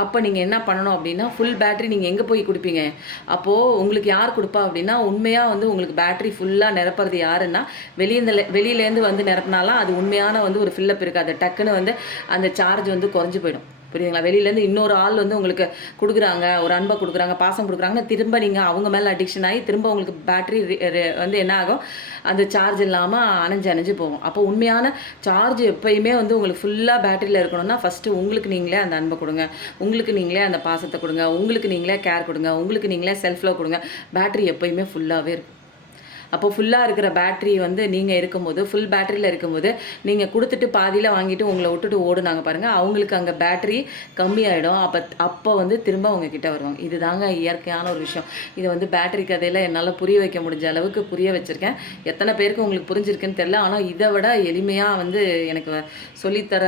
அப்போ நீங்கள் என்ன பண்ணணும் அப்படின்னா ஃபுல் பேட்டரி நீங்கள் எங்கே போய் கொடுப்பீங்க? அப்போது உங்களுக்கு யார் கொடுப்பா அப்படின்னா, உண்மையாக வந்து உங்களுக்கு பேட்டரி ஃபுல்லாக நிரப்புறது யாருன்னா வெளியிலேருந்து வந்து நிரப்பினாலாம் அது உண்மையான வந்து ஒரு ஃபில்லப் இருக்காது. டக்குன்னு வந்து அந்த சார்ஜ் வந்து குறைஞ்சி போயிடும். புரியுதுங்களா? வெளியிலேருந்து இன்னொரு ஆள் வந்து உங்களுக்கு கொடுக்குறாங்க, ஒரு அன்பை கொடுக்குறாங்க, பாசம் கொடுக்குறாங்கன்னா திரும்ப நீங்கள் அவங்க மேலே அடிக்ஷன் ஆகி திரும்ப உங்களுக்கு பேட்டரி வந்து என்ன ஆகும், அந்த சார்ஜ் இல்லாமல் அணைஞ்சு போகும். அப்போ உண்மையான சார்ஜ் எப்போயுமே வந்து உங்களுக்கு ஃபுல்லாக பேட்டரியில் இருக்கணும்னா ஃபஸ்ட்டு உங்களுக்கு நீங்களே அந்த அன்பை கொடுங்க, உங்களுக்கு நீங்களே அந்த பாசத்தை கொடுங்க, உங்களுக்கு நீங்களே கேர் கொடுங்க, உங்களுக்கு நீங்களே செல்ஃப் லவ் கொடுங்க. பேட்டரி எப்போயுமே ஃபுல்லாகவே இருக்கும். அப்போ ஃபுல்லாக இருக்கிற பேட்ரி வந்து நீங்கள் இருக்கும்போது, ஃபுல் பேட்டரியில் இருக்கும்போது நீங்கள் கொடுத்துட்டு பாதியில் வாங்கிட்டு உங்களை விட்டுட்டு ஓடுனாங்க பாருங்கள், அவங்களுக்கு அங்கே பேட்டரி கம்மியாயிடும். அப்போ வந்து திரும்ப அவங்க கிட்ட வருவாங்க. இதுதாங்க இயற்கையான ஒரு விஷயம். இதை வந்து பேட்டரி கதையில் என்னால் புரிய வைக்க முடிஞ்ச அளவுக்கு புரிய வச்சுருக்கேன். எத்தனை பேருக்கு உங்களுக்கு புரிஞ்சிருக்குன்னு தெரில, ஆனால் இதை விட எளிமையாக வந்து எனக்கு சொல்லித்தர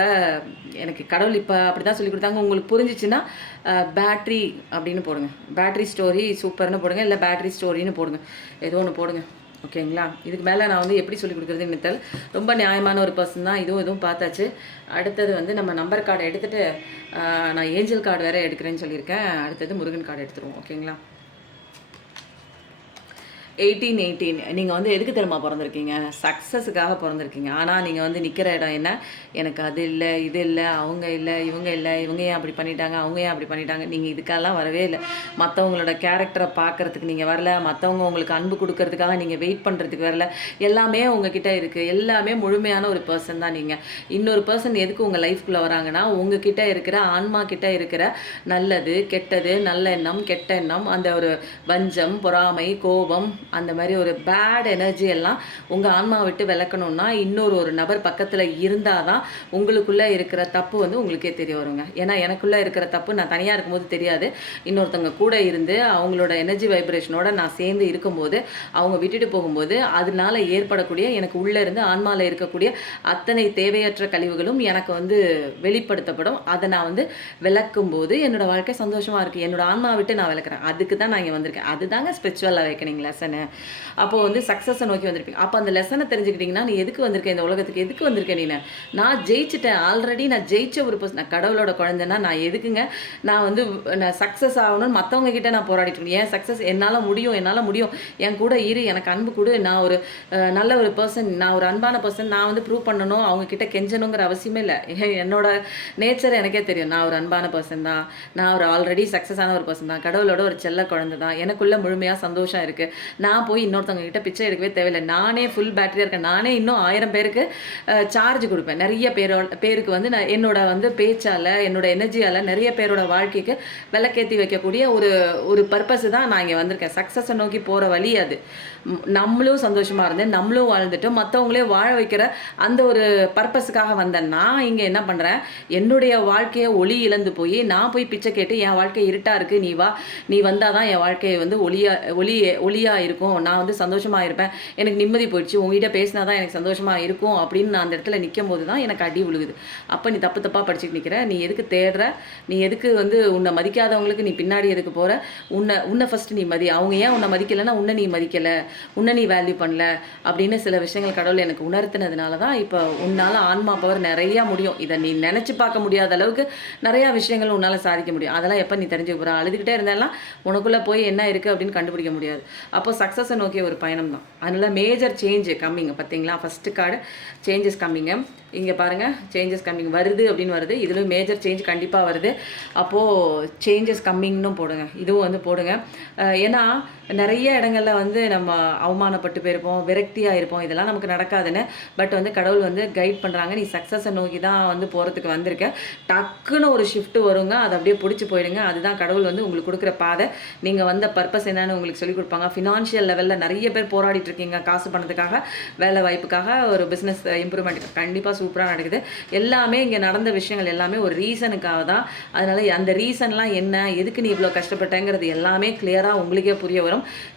எனக்கு கடவுள் இப்போ அப்படி தான் சொல்லி கொடுத்தாங்க. உங்களுக்கு புரிஞ்சிச்சுன்னா பேட்ரி அப்படின்னு போடுங்க, பேட்ரி ஸ்டோரி சூப்பர்னு போடுங்க, இல்லை பேட்ரி ஸ்டோரின்னு போடுங்க, ஏதோ ஒன்று போடுங்க. ஓகேங்களா? இதுக்கு மேலே நான் வந்து எப்படி சொல்லிக் கொடுக்குறதுன்னு தெரியல. ரொம்ப நியாயமான ஒரு பர்சன் தான். இதுவும் பார்த்தாச்சு. அடுத்தது வந்து நம்ம நம்பர் கார்டை எடுத்துகிட்டு நான் ஏஞ்சல் கார்டு வேறு எடுக்கிறேன்னு சொல்லியிருக்கேன். அடுத்தது முருகன் கார்டு எடுத்துருவோம். ஓகேங்களா? 18 நீங்கள் வந்து எதுக்கு தெரியுமா பிறந்திருக்கீங்க? சக்ஸஸுக்காக பிறந்திருக்கீங்க. ஆனால் நீங்கள் வந்து நிற்கிற இடம் என்ன? எனக்கு அது இல்லை, இது இல்லை, அவங்க இல்லை, இவங்க ஏன் அப்படி பண்ணிட்டாங்க, அவங்க ஏன் அப்படி பண்ணிட்டாங்க. நீங்கள் இதுக்கெல்லாம் வரவே இல்லை. மற்றவங்களோட கேரக்டரை பார்க்குறதுக்கு நீங்கள் வரல. மற்றவங்க உங்களுக்கு அன்பு கொடுக்கறதுக்காக நீங்கள் வெயிட் பண்ணுறதுக்கு வரல. எல்லாமே உங்ககிட்ட இருக்குது. எல்லாமே முழுமையான ஒரு பர்சன் தான் நீங்கள். இன்னொரு பர்சன் எதுக்கு உங்கள் லைஃப்குள்ளே வராங்கன்னா, உங்ககிட்ட இருக்கிற ஆன்மா கிட்ட இருக்கிற நல்லது, கெட்டது, நல்ல எண்ணம், கெட்ட எண்ணம், அந்த ஒரு வஞ்சம், பொறாமை, கோபம், அந்த மாதிரி ஒரு பேட் எனர்ஜி எல்லாம் உங்கள் ஆன்மா விட்டு விளக்கணும்னா ஒரு நபர் பக்கத்தில் இருந்தால் தான் உங்களுக்குள்ளே இருக்கிற தப்பு வந்து உங்களுக்கே தெரிய வருங்க. ஏன்னா எனக்குள்ளே இருக்கிற தப்பு நான் தனியாக இருக்கும்போது தெரியாது. இன்னொருத்தவங்க கூட இருந்து அவங்களோட எனர்ஜி வைப்ரேஷனோட நான் சேர்ந்து இருக்கும்போது, அவங்க விட்டுட்டு போகும்போது அதனால ஏற்படக்கூடிய எனக்கு உள்ளே இருந்து ஆன்மாவில் இருக்கக்கூடிய அத்தனை தேவையற்ற கழிவுகளும் எனக்கு வந்து வெளிப்படுத்தப்படும். அதை நான் வந்து விளக்கும்போது என்னோடய வாழ்க்கை சந்தோஷமாக இருக்குது. என்னோடய ஆன்மா விட்டு நான் விளக்குறேன். அதுக்கு தான் நான் இங்கே வந்திருக்கேன். அதுதாங்க ஸ்பிரிச்சுவல் அவேக்கனிங் லெசனு. அப்போ வந்து சக்ஸஸை நோக்கி வந்திருப்பீங்க. அப்போ அந்த லெசனை தெரிஞ்சுக்கிட்டிங்கன்னா நீ எதுக்கு வந்திருக்கேன், இந்த உலகத்துக்கு எதுக்கு வந்திருக்கேன்? நான் ஜெயிச்சிட்டேன். ஆல்ரெடி நான் ஜெயிச்ச ஒரு பர்சன். நான் கடவுளோட குழந்தைன்னா நான் எதுக்குங்க நான் வந்து நான் சக்ஸஸ் ஆகணும்னு மற்றவங்க கிட்டே நான் போராடிட்டு இருக்கேன். ஏன் சக்ஸஸ் என்னால் முடியும், என் கூட இரு, எனக்கு அன்பு கொடு, நான் ஒரு நல்ல ஒரு பர்சன், நான் ஒரு அன்பான பர்சன், நான் வந்து ப்ரூவ் பண்ணணும், அவங்க கிட்ட கெஞ்சணுங்கிற அவசியமே இல்லை. என்னோட நேச்சர் எனக்கே தெரியும். நான் ஒரு அன்பான பர்சன் தான். நான் ஒரு ஆல்ரெடி சக்ஸஸ் ஆன ஒரு பர்சன் தான். கடவுளோட ஒரு செல்ல குழந்தை தான். எனக்குள்ள முழுமையாக சந்தோஷம் இருக்குது. நான் போய் இன்னொருத்தவங்க கிட்ட பிச்சை எடுக்கவே தேவையில்லை. நானே ஃபுல் பேட்டரியாக இருக்கேன். நானே இன்னும் 1000 பேருக்கு சார்ஜ் கொடுப்பேன். நிறைய பேருக்கு வந்து நான் என்னோட வந்து பேச்சால், என்னோட எனர்ஜியால் நிறைய பேரோட வாழ்க்கைக்கு விளக்கேற்றி வைக்கக்கூடிய ஒரு பர்பஸ் தான் நான் இங்கே வந்திருக்கேன். சக்ஸஸை நோக்கி போகிற வழி அது. நம்மளும் சந்தோஷமாக இருந்தேன், நம்மளும் வாழ்ந்துட்டோம், மற்றவங்களே வாழ வைக்கிற அந்த ஒரு பர்பஸுக்காக வந்தேன். நான் இங்கே என்ன பண்ணுறேன், என்னுடைய வாழ்க்கையை ஒளி இழந்து போய் நான் போய் பிச்சை கேட்டு என் வாழ்க்கை இருட்டாக இருக்குது, நீ வா, நீ வந்தால் தான் என் வாழ்க்கையை வந்து ஒளியாக இருக்கும், நான் வந்து சந்தோஷமாக இருப்பேன், எனக்கு நிம்மதி போயிடுச்சு, உங்ககிட்ட பேசினா தான் எனக்கு சந்தோஷமாக இருக்கும் அப்படின்னு நான் அந்த இடத்துல நிற்கும் போது தான் எனக்கு அடி விழுகுது. அப்போ நீ தப்பாக படிச்சுட்டு நிற்கிற, நீ எதுக்கு தேடுற, நீ எதுக்கு வந்து உன்னை மதிக்காதவங்களுக்கு நீ பின்னாடி எதுக்கு போகிற, உன்னை ஃபஸ்ட்டு நீ மதி, அவங்க ஏன் உன்னை மதிக்கலைன்னா உன்னை நீ மதிக்கலை, உன்னை நீ வேல்யூ பண்ணல அப்படின்னு சில விஷயங்கள் கடவுள் எனக்கு உணர்த்தினதுனால தான் இப்போ உன்னால் ஆன்மா பவர் நிறையா முடியும். இதை நீ நினச்சி பார்க்க முடியாத அளவுக்கு நிறையா விஷயங்கள் உன்னால் சாதிக்க முடியும். அதெல்லாம் எப்போ நீ தெரிஞ்சுக்க போகிற, அழுதுகிட்டே இருந்தாலும் உனக்குள்ளே போய் என்ன இருக்குது அப்படின்னு கண்டுபிடிக்க முடியாது. அப்போ சக்ஸஸை நோக்கிய ஒரு பயணம் தான். அதனால் மேஜர் சேஞ்ச் கம்மிங்க. பார்த்தீங்களா, ஃபஸ்ட்டு கார்டு சேஞ்சஸ் கம்மிங்க. இங்கே பாருங்கள், சேஞ்சஸ் கம்மிங் வருது அப்படின்னு வருது. இதில் மேஜர் சேஞ்ச் கண்டிப்பாக வருது. அப்போது சேஞ்சஸ் கம்மிங்னு போடுங்க, இதுவும் வந்து போடுங்க. ஏன்னா நிறைய இடங்களில் வந்து நம்ம அவமானப்பட்டு போயிருப்போம், விரக்தியாக இருப்போம், இதெல்லாம் நமக்கு நடக்காதுன்னு. பட் வந்து கடவுள் வந்து கைட் பண்ணுறாங்க. நீ சக்ஸஸை நோக்கி தான் வந்து போகிறதுக்கு வந்திருக்க. டக்குன்னு ஒரு ஷிஃப்ட் வருங்க, அதை அப்படியே பிடிச்சி போயிடுங்க. அதுதான் கடவுள் வந்து உங்களுக்கு கொடுக்குற பாதை. நீங்கள் வந்த பர்பஸ் என்னன்னு உங்களுக்கு சொல்லிக் கொடுப்பாங்க. ஃபினான்ஷியல் லெவலில் நிறைய பேர் போராடிட்டு இருக்கீங்க, காசு பணத்துக்காக, வேலை வாய்ப்புக்காக, ஒரு பிஸ்னஸ் இம்ப்ரூவ்மெண்ட் கண்டிப்பாக சூப்பராக நடக்குது. எல்லாமே இங்கே நடந்த விஷயங்கள் எல்லாமே ஒரு ரீசனுக்காக தான். அதனால் அந்த ரீசன்லாம் என்ன, எதுக்கு நீ இவ்வளோ கஷ்டப்பட்டேங்கிறது எல்லாமே கிளியராக உங்களுக்கே புரிய வரும்.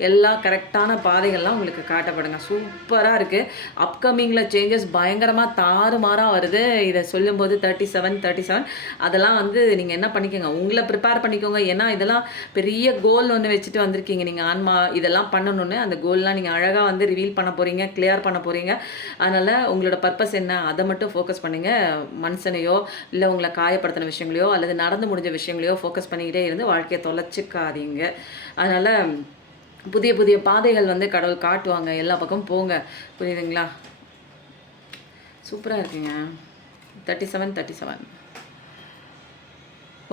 எல்லா கரெக்டான பாதைகள்லாம் உங்களுக்கு காட்டப்படுங்க. சூப்பராக இருக்குது. அப்கமிங்கில் சேஞ்சஸ் பயங்கரமாக தாறுமாறாக வருது. இதை சொல்லும்போது 37 அதெல்லாம் வந்து நீங்கள் என்ன பண்ணிக்கோங்க, உங்களை ப்ரிப்பேர் பண்ணிக்கோங்க. ஏன்னா இதெல்லாம் பெரிய கோல் ஒன்று வச்சுட்டு வந்திருக்கீங்க நீங்கள். ஆன்மா இதெல்லாம் பண்ணணுன்னு அந்த கோல்லாம் நீங்கள் அழகாக வந்து ரிவீல் பண்ண போகிறீங்க, கிளியர் பண்ண போகிறீங்க. அதனால் உங்களோட பர்பஸ் என்ன அதை மட்டும் ஃபோக்கஸ் பண்ணுங்கள். மனுஷனையோ இல்லை உங்களை காயப்படுத்தின விஷயங்களையோ அல்லது நடந்து முடிஞ்ச விஷயங்களையோ ஃபோக்கஸ் பண்ணிக்கிட்டே இருந்து வாழ்க்கையை தொலைச்சிக்காதீங்க. அதனால் புதிய புதிய பாதைகள் வந்து கடவுள் காட்டுவாங்க. எல்லா பக்கமும் போங்க, புரியுதுங்களா? சூப்பராக இருக்குங்க. 37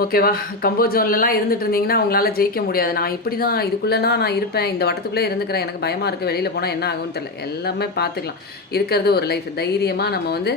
ஓகேவா? கம்போர்ட் ஜோன்லலாம் இருந்துட்டு இருந்தீங்கன்னா உங்களால் ஜெயிக்க முடியாது. நான் இப்படி தான், இதுக்குள்ளேனா நான் இருப்பேன், இந்த வட்டத்துக்குள்ளே இருந்துக்கிறேன், எனக்கு பயமாக இருக்குது, வெளியில் போனால் என்ன ஆகும்னு தெரியல. எல்லாமே பார்த்துக்கலாம். இருக்கிறது ஒரு லைஃப். தைரியமாக நம்ம வந்து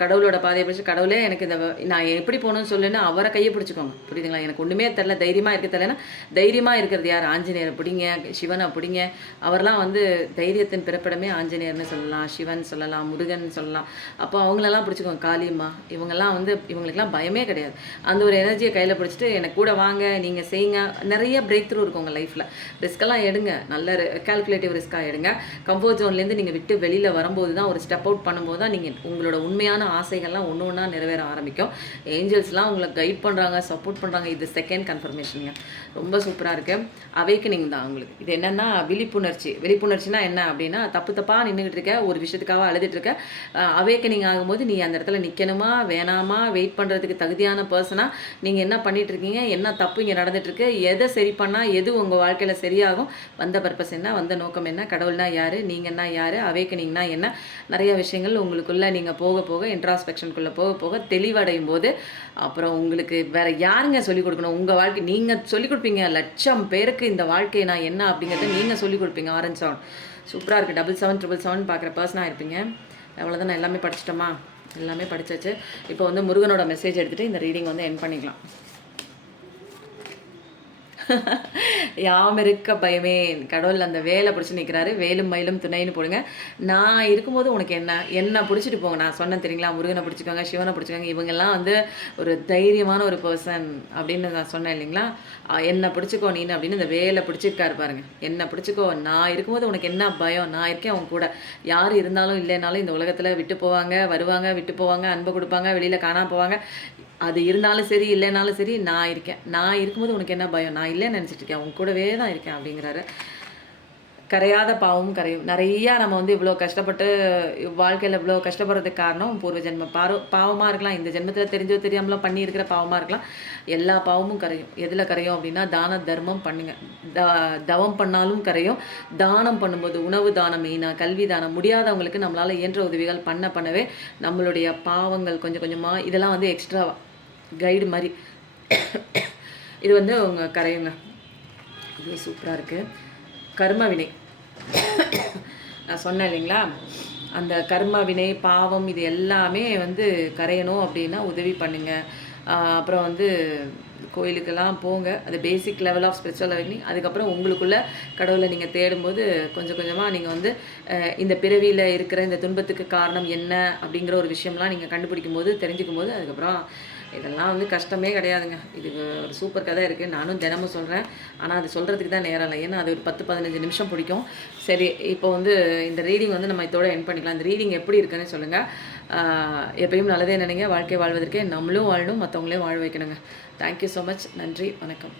கடவுளோட பாதையை பிடிச்சி, கடவுளே எனக்கு இந்த நான் எப்படி போகணும்னு சொல்லுன்னு அவரை கையை பிடிச்சிக்கோங்க, புரியுதுங்களா? எனக்கு ஒன்றுமே தெரில, தைரியமாக இருக்க தெரியலன்னா, தைரியமாக இருக்கிறது யார்? ஆஞ்சநேயரை பிடிங்க, சிவனை பிடிங்க. அவர்லாம் வந்து தைரியத்தின் பிறப்பிடமே ஆஞ்சநேயர்னு சொல்லலாம், சிவன் சொல்லலாம், முருகன் சொல்லலாம். அப்போ அவங்களெல்லாம் பிடிச்சிக்கோங்க, காளியம்மா, இவங்கெல்லாம் வந்து இவங்களுக்கெல்லாம் பயமே கிடையாது. அந்த ஒரு எனர்ஜியை கையில் பிடிச்சிட்டு எனக்கு கூட வாங்க, நீங்கள் செய்யுங்க. நிறைய பிரேக் த்ரூ இருக்கும் உங்கள் லைஃப்பில். ரிஸ்க்கெல்லாம் எடுங்க, நல்ல கால்குலேட்டிவ் ரிஸ்க்காக எடுங்க. கம்ஃபர்ட் ஜோன்லேருந்து நீங்கள் விட்டு வெளியில் வரும்போது தான், ஒரு ஸ்டெப் அவுட் பண்ணும்போது தான் நீங்கள் உங்களோட உண்மையான ஆசைகள்லாம் ஒன்று ஒன்றா நிறைவேற ஆரம்பிக்கும். ஏஞ்சல்ஸ்லாம் உங்களை கைட் பண்ணுறாங்க, சப்போர்ட் பண்ணுறாங்க. இது செகண்ட் கன்ஃபர்மேஷனுங்க. ரொம்ப சூப்பராக இருக்குது. அவேக்கனிங் தான் உங்களுக்கு. இது என்னென்னா விழிப்புணர்ச்சினா என்ன அப்படின்னா, தப்பாக நின்றுக்கிட்டு இருக்க, ஒரு விஷயத்துக்காக அழுதுட்டு இருக்க. அவேக்கனிங் ஆகும்போது நீ அந்த இடத்துல நிற்கணுமா வேணாமா, வெயிட் பண்ணுறதுக்கு தகுதியான பர்சனாக நீங்கள் என்ன பண்ணிகிட்டு இருக்கீங்க, என்ன தப்பு இங்கே நடந்துகிட்ருக்கு, எதை சரி பண்ணால் எது உங்கள் வாழ்க்கையில் சரியாகும், வந்த பர்பஸ் என்ன, வந்த நோக்கம் என்ன, கடவுள்னா யார், நீங்கள்னா யார், அவேக்கனிங்னா என்ன, நிறைய விஷயங்கள் உங்களுக்குள்ளே நீங்கள் போக போக இன்ட்ராஸ்பெக்ஷனுக்குள்ளே போக போக தெளிவடையும் போது அப்புறம் உங்களுக்கு வேறு யாருங்க சொல்லிக் கொடுக்கணும். உங்கள் வாழ்க்கை நீங்கள் சொல்லிக் கொடுப்பீங்க. லட்சம் பேருக்கு இந்த வாழ்க்கை நான் என்ன அப்படிங்கிறத நீங்கள் சொல்லிக் கொடுப்பீங்க. ஆரஞ்சு சவுண்ட் சூப்பராக இருக்குது. 7777 பார்க்குற பர்சனாக இருப்பீங்க. அவ்வளோதான். நான் எல்லாமே படிச்சிட்டோமா? எல்லாமே படித்தாச்சு. இப்போ வந்து முருகனோட மெசேஜ் எடுத்துகிட்டு இந்த ரீடிங் வந்து எண்ட் பண்ணிக்கலாம். யாம் இருக்க பயமே, கடவுள் அந்த வேலை பிடிச்சி நிற்கிறாரு. வேலும் மயிலும் துணைன்னு போடுங்க. நான் இருக்கும்போது உனக்கு என்ன பிடிச்சிட்டு போங்க. நான் சொன்னேன் தெரியுங்களா, முருகனை பிடிச்சிக்கோங்க, சிவனை பிடிச்சிக்கோங்க. இவங்கெல்லாம் வந்து ஒரு தைரியமான ஒரு பர்சன் அப்படின்னு நான் சொன்னேன் இல்லைங்களா. என்னை பிடிச்சிக்கோ நீனு அப்படின்னு இந்த வேலை பிடிச்சிருக்காரு பாருங்க. என்னை பிடிச்சிக்கோ, நான் இருக்கும்போது உனக்கு என்ன பயம், நான் இருக்கேன் அவங்க கூட. யார் இருந்தாலும் இல்லைனாலும் இந்த உலகத்தில் விட்டு போவாங்க, வருவாங்க, விட்டு போவாங்க, அன்பை கொடுப்பாங்க, வெளியில் காணாமல் போவாங்க. அது இருந்தாலும் சரி இல்லைனாலும் சரி நான் இருக்கேன். நான் இருக்கும்போது உனக்கு என்ன பயம், நான் இல்லைன்னு நினச்சிட்டு இருக்கேன், உங்க கூடவே தான் இருக்கேன் அப்படிங்கிறாரு. கரையாத பாவமும் கரையும். நிறையா நம்ம வந்து இவ்வளோ கஷ்டப்பட்டு வாழ்க்கையில் இவ்வளோ கஷ்டப்படுறதுக்கு காரணம் பூர்வ ஜென்ம பாவமாக இருக்கலாம். இந்த ஜென்மத்தில் தெரிஞ்சோ தெரியாமலோ பண்ணியிருக்கிற பாவமாக இருக்கலாம். எல்லா பாவமும் கரையும். எதில் கரையும் அப்படின்னா, தான தர்மம் பண்ணுங்க. தவம் பண்ணாலும் கரையும். தானம் பண்ணும்போது, உணவு தானம் மெயினாக, கல்வி தானம், முடியாதவங்களுக்கு நம்மளால் இயன்ற உதவிகள் பண்ணவே நம்மளுடைய பாவங்கள் கொஞ்சம் கொஞ்சமாக இதெல்லாம் வந்து எக்ஸ்ட்ராவாக கைடு மாதிரி இது வந்து அவங்க கரையுங்க. இது சூப்பராக இருக்குது. கர்ம வினை நான் சொன்னேன் இல்லைங்களா, அந்த கர்ம வினை பாவம் இது எல்லாமே வந்து கரையணும் அப்படின்னா உதவி பண்ணுங்கள். அப்புறம் வந்து கோயிலுக்கெல்லாம் போங்க. அது basic level of spiritual awakening. அதுக்கப்புறம் உங்களுக்குள்ளே கடவுளை நீங்கள் தேடும்போது கொஞ்சம் கொஞ்சமாக நீங்கள் வந்து இந்த பிறவியில் இருக்கிற இந்த துன்பத்துக்கு காரணம் என்ன அப்படிங்கிற ஒரு விஷயம்லாம் நீங்கள் கண்டுபிடிக்கும் போது தெரிஞ்சுக்கும் போது அதுக்கப்புறம் இதெல்லாம் வந்து கஷ்டமே கிடையாதுங்க. இது ஒரு சூப்பர் கதை இருக்குது. நானும் தினமும் சொல்கிறேன். ஆனால் அது சொல்கிறதுக்கு தான் நேரம் இல்லை. ஏன்னா அது ஒரு 10-15 நிமிஷம் பிடிக்கும். சரி, இப்போ வந்து இந்த ரீடிங் வந்து நம்ம இதோட எண்ட் பண்ணிக்கலாம். இந்த ரீடிங் எப்படி இருக்குன்னு சொல்லுங்கள். எப்பயும் நல்லதே நினைங்க. வாழ்க்கை வாழ்வதற்கே நம்மளும் வாழணும், மற்றவங்களையும் வாழ வைக்கணுங்க. Thank you so much. நன்றி, வணக்கம்.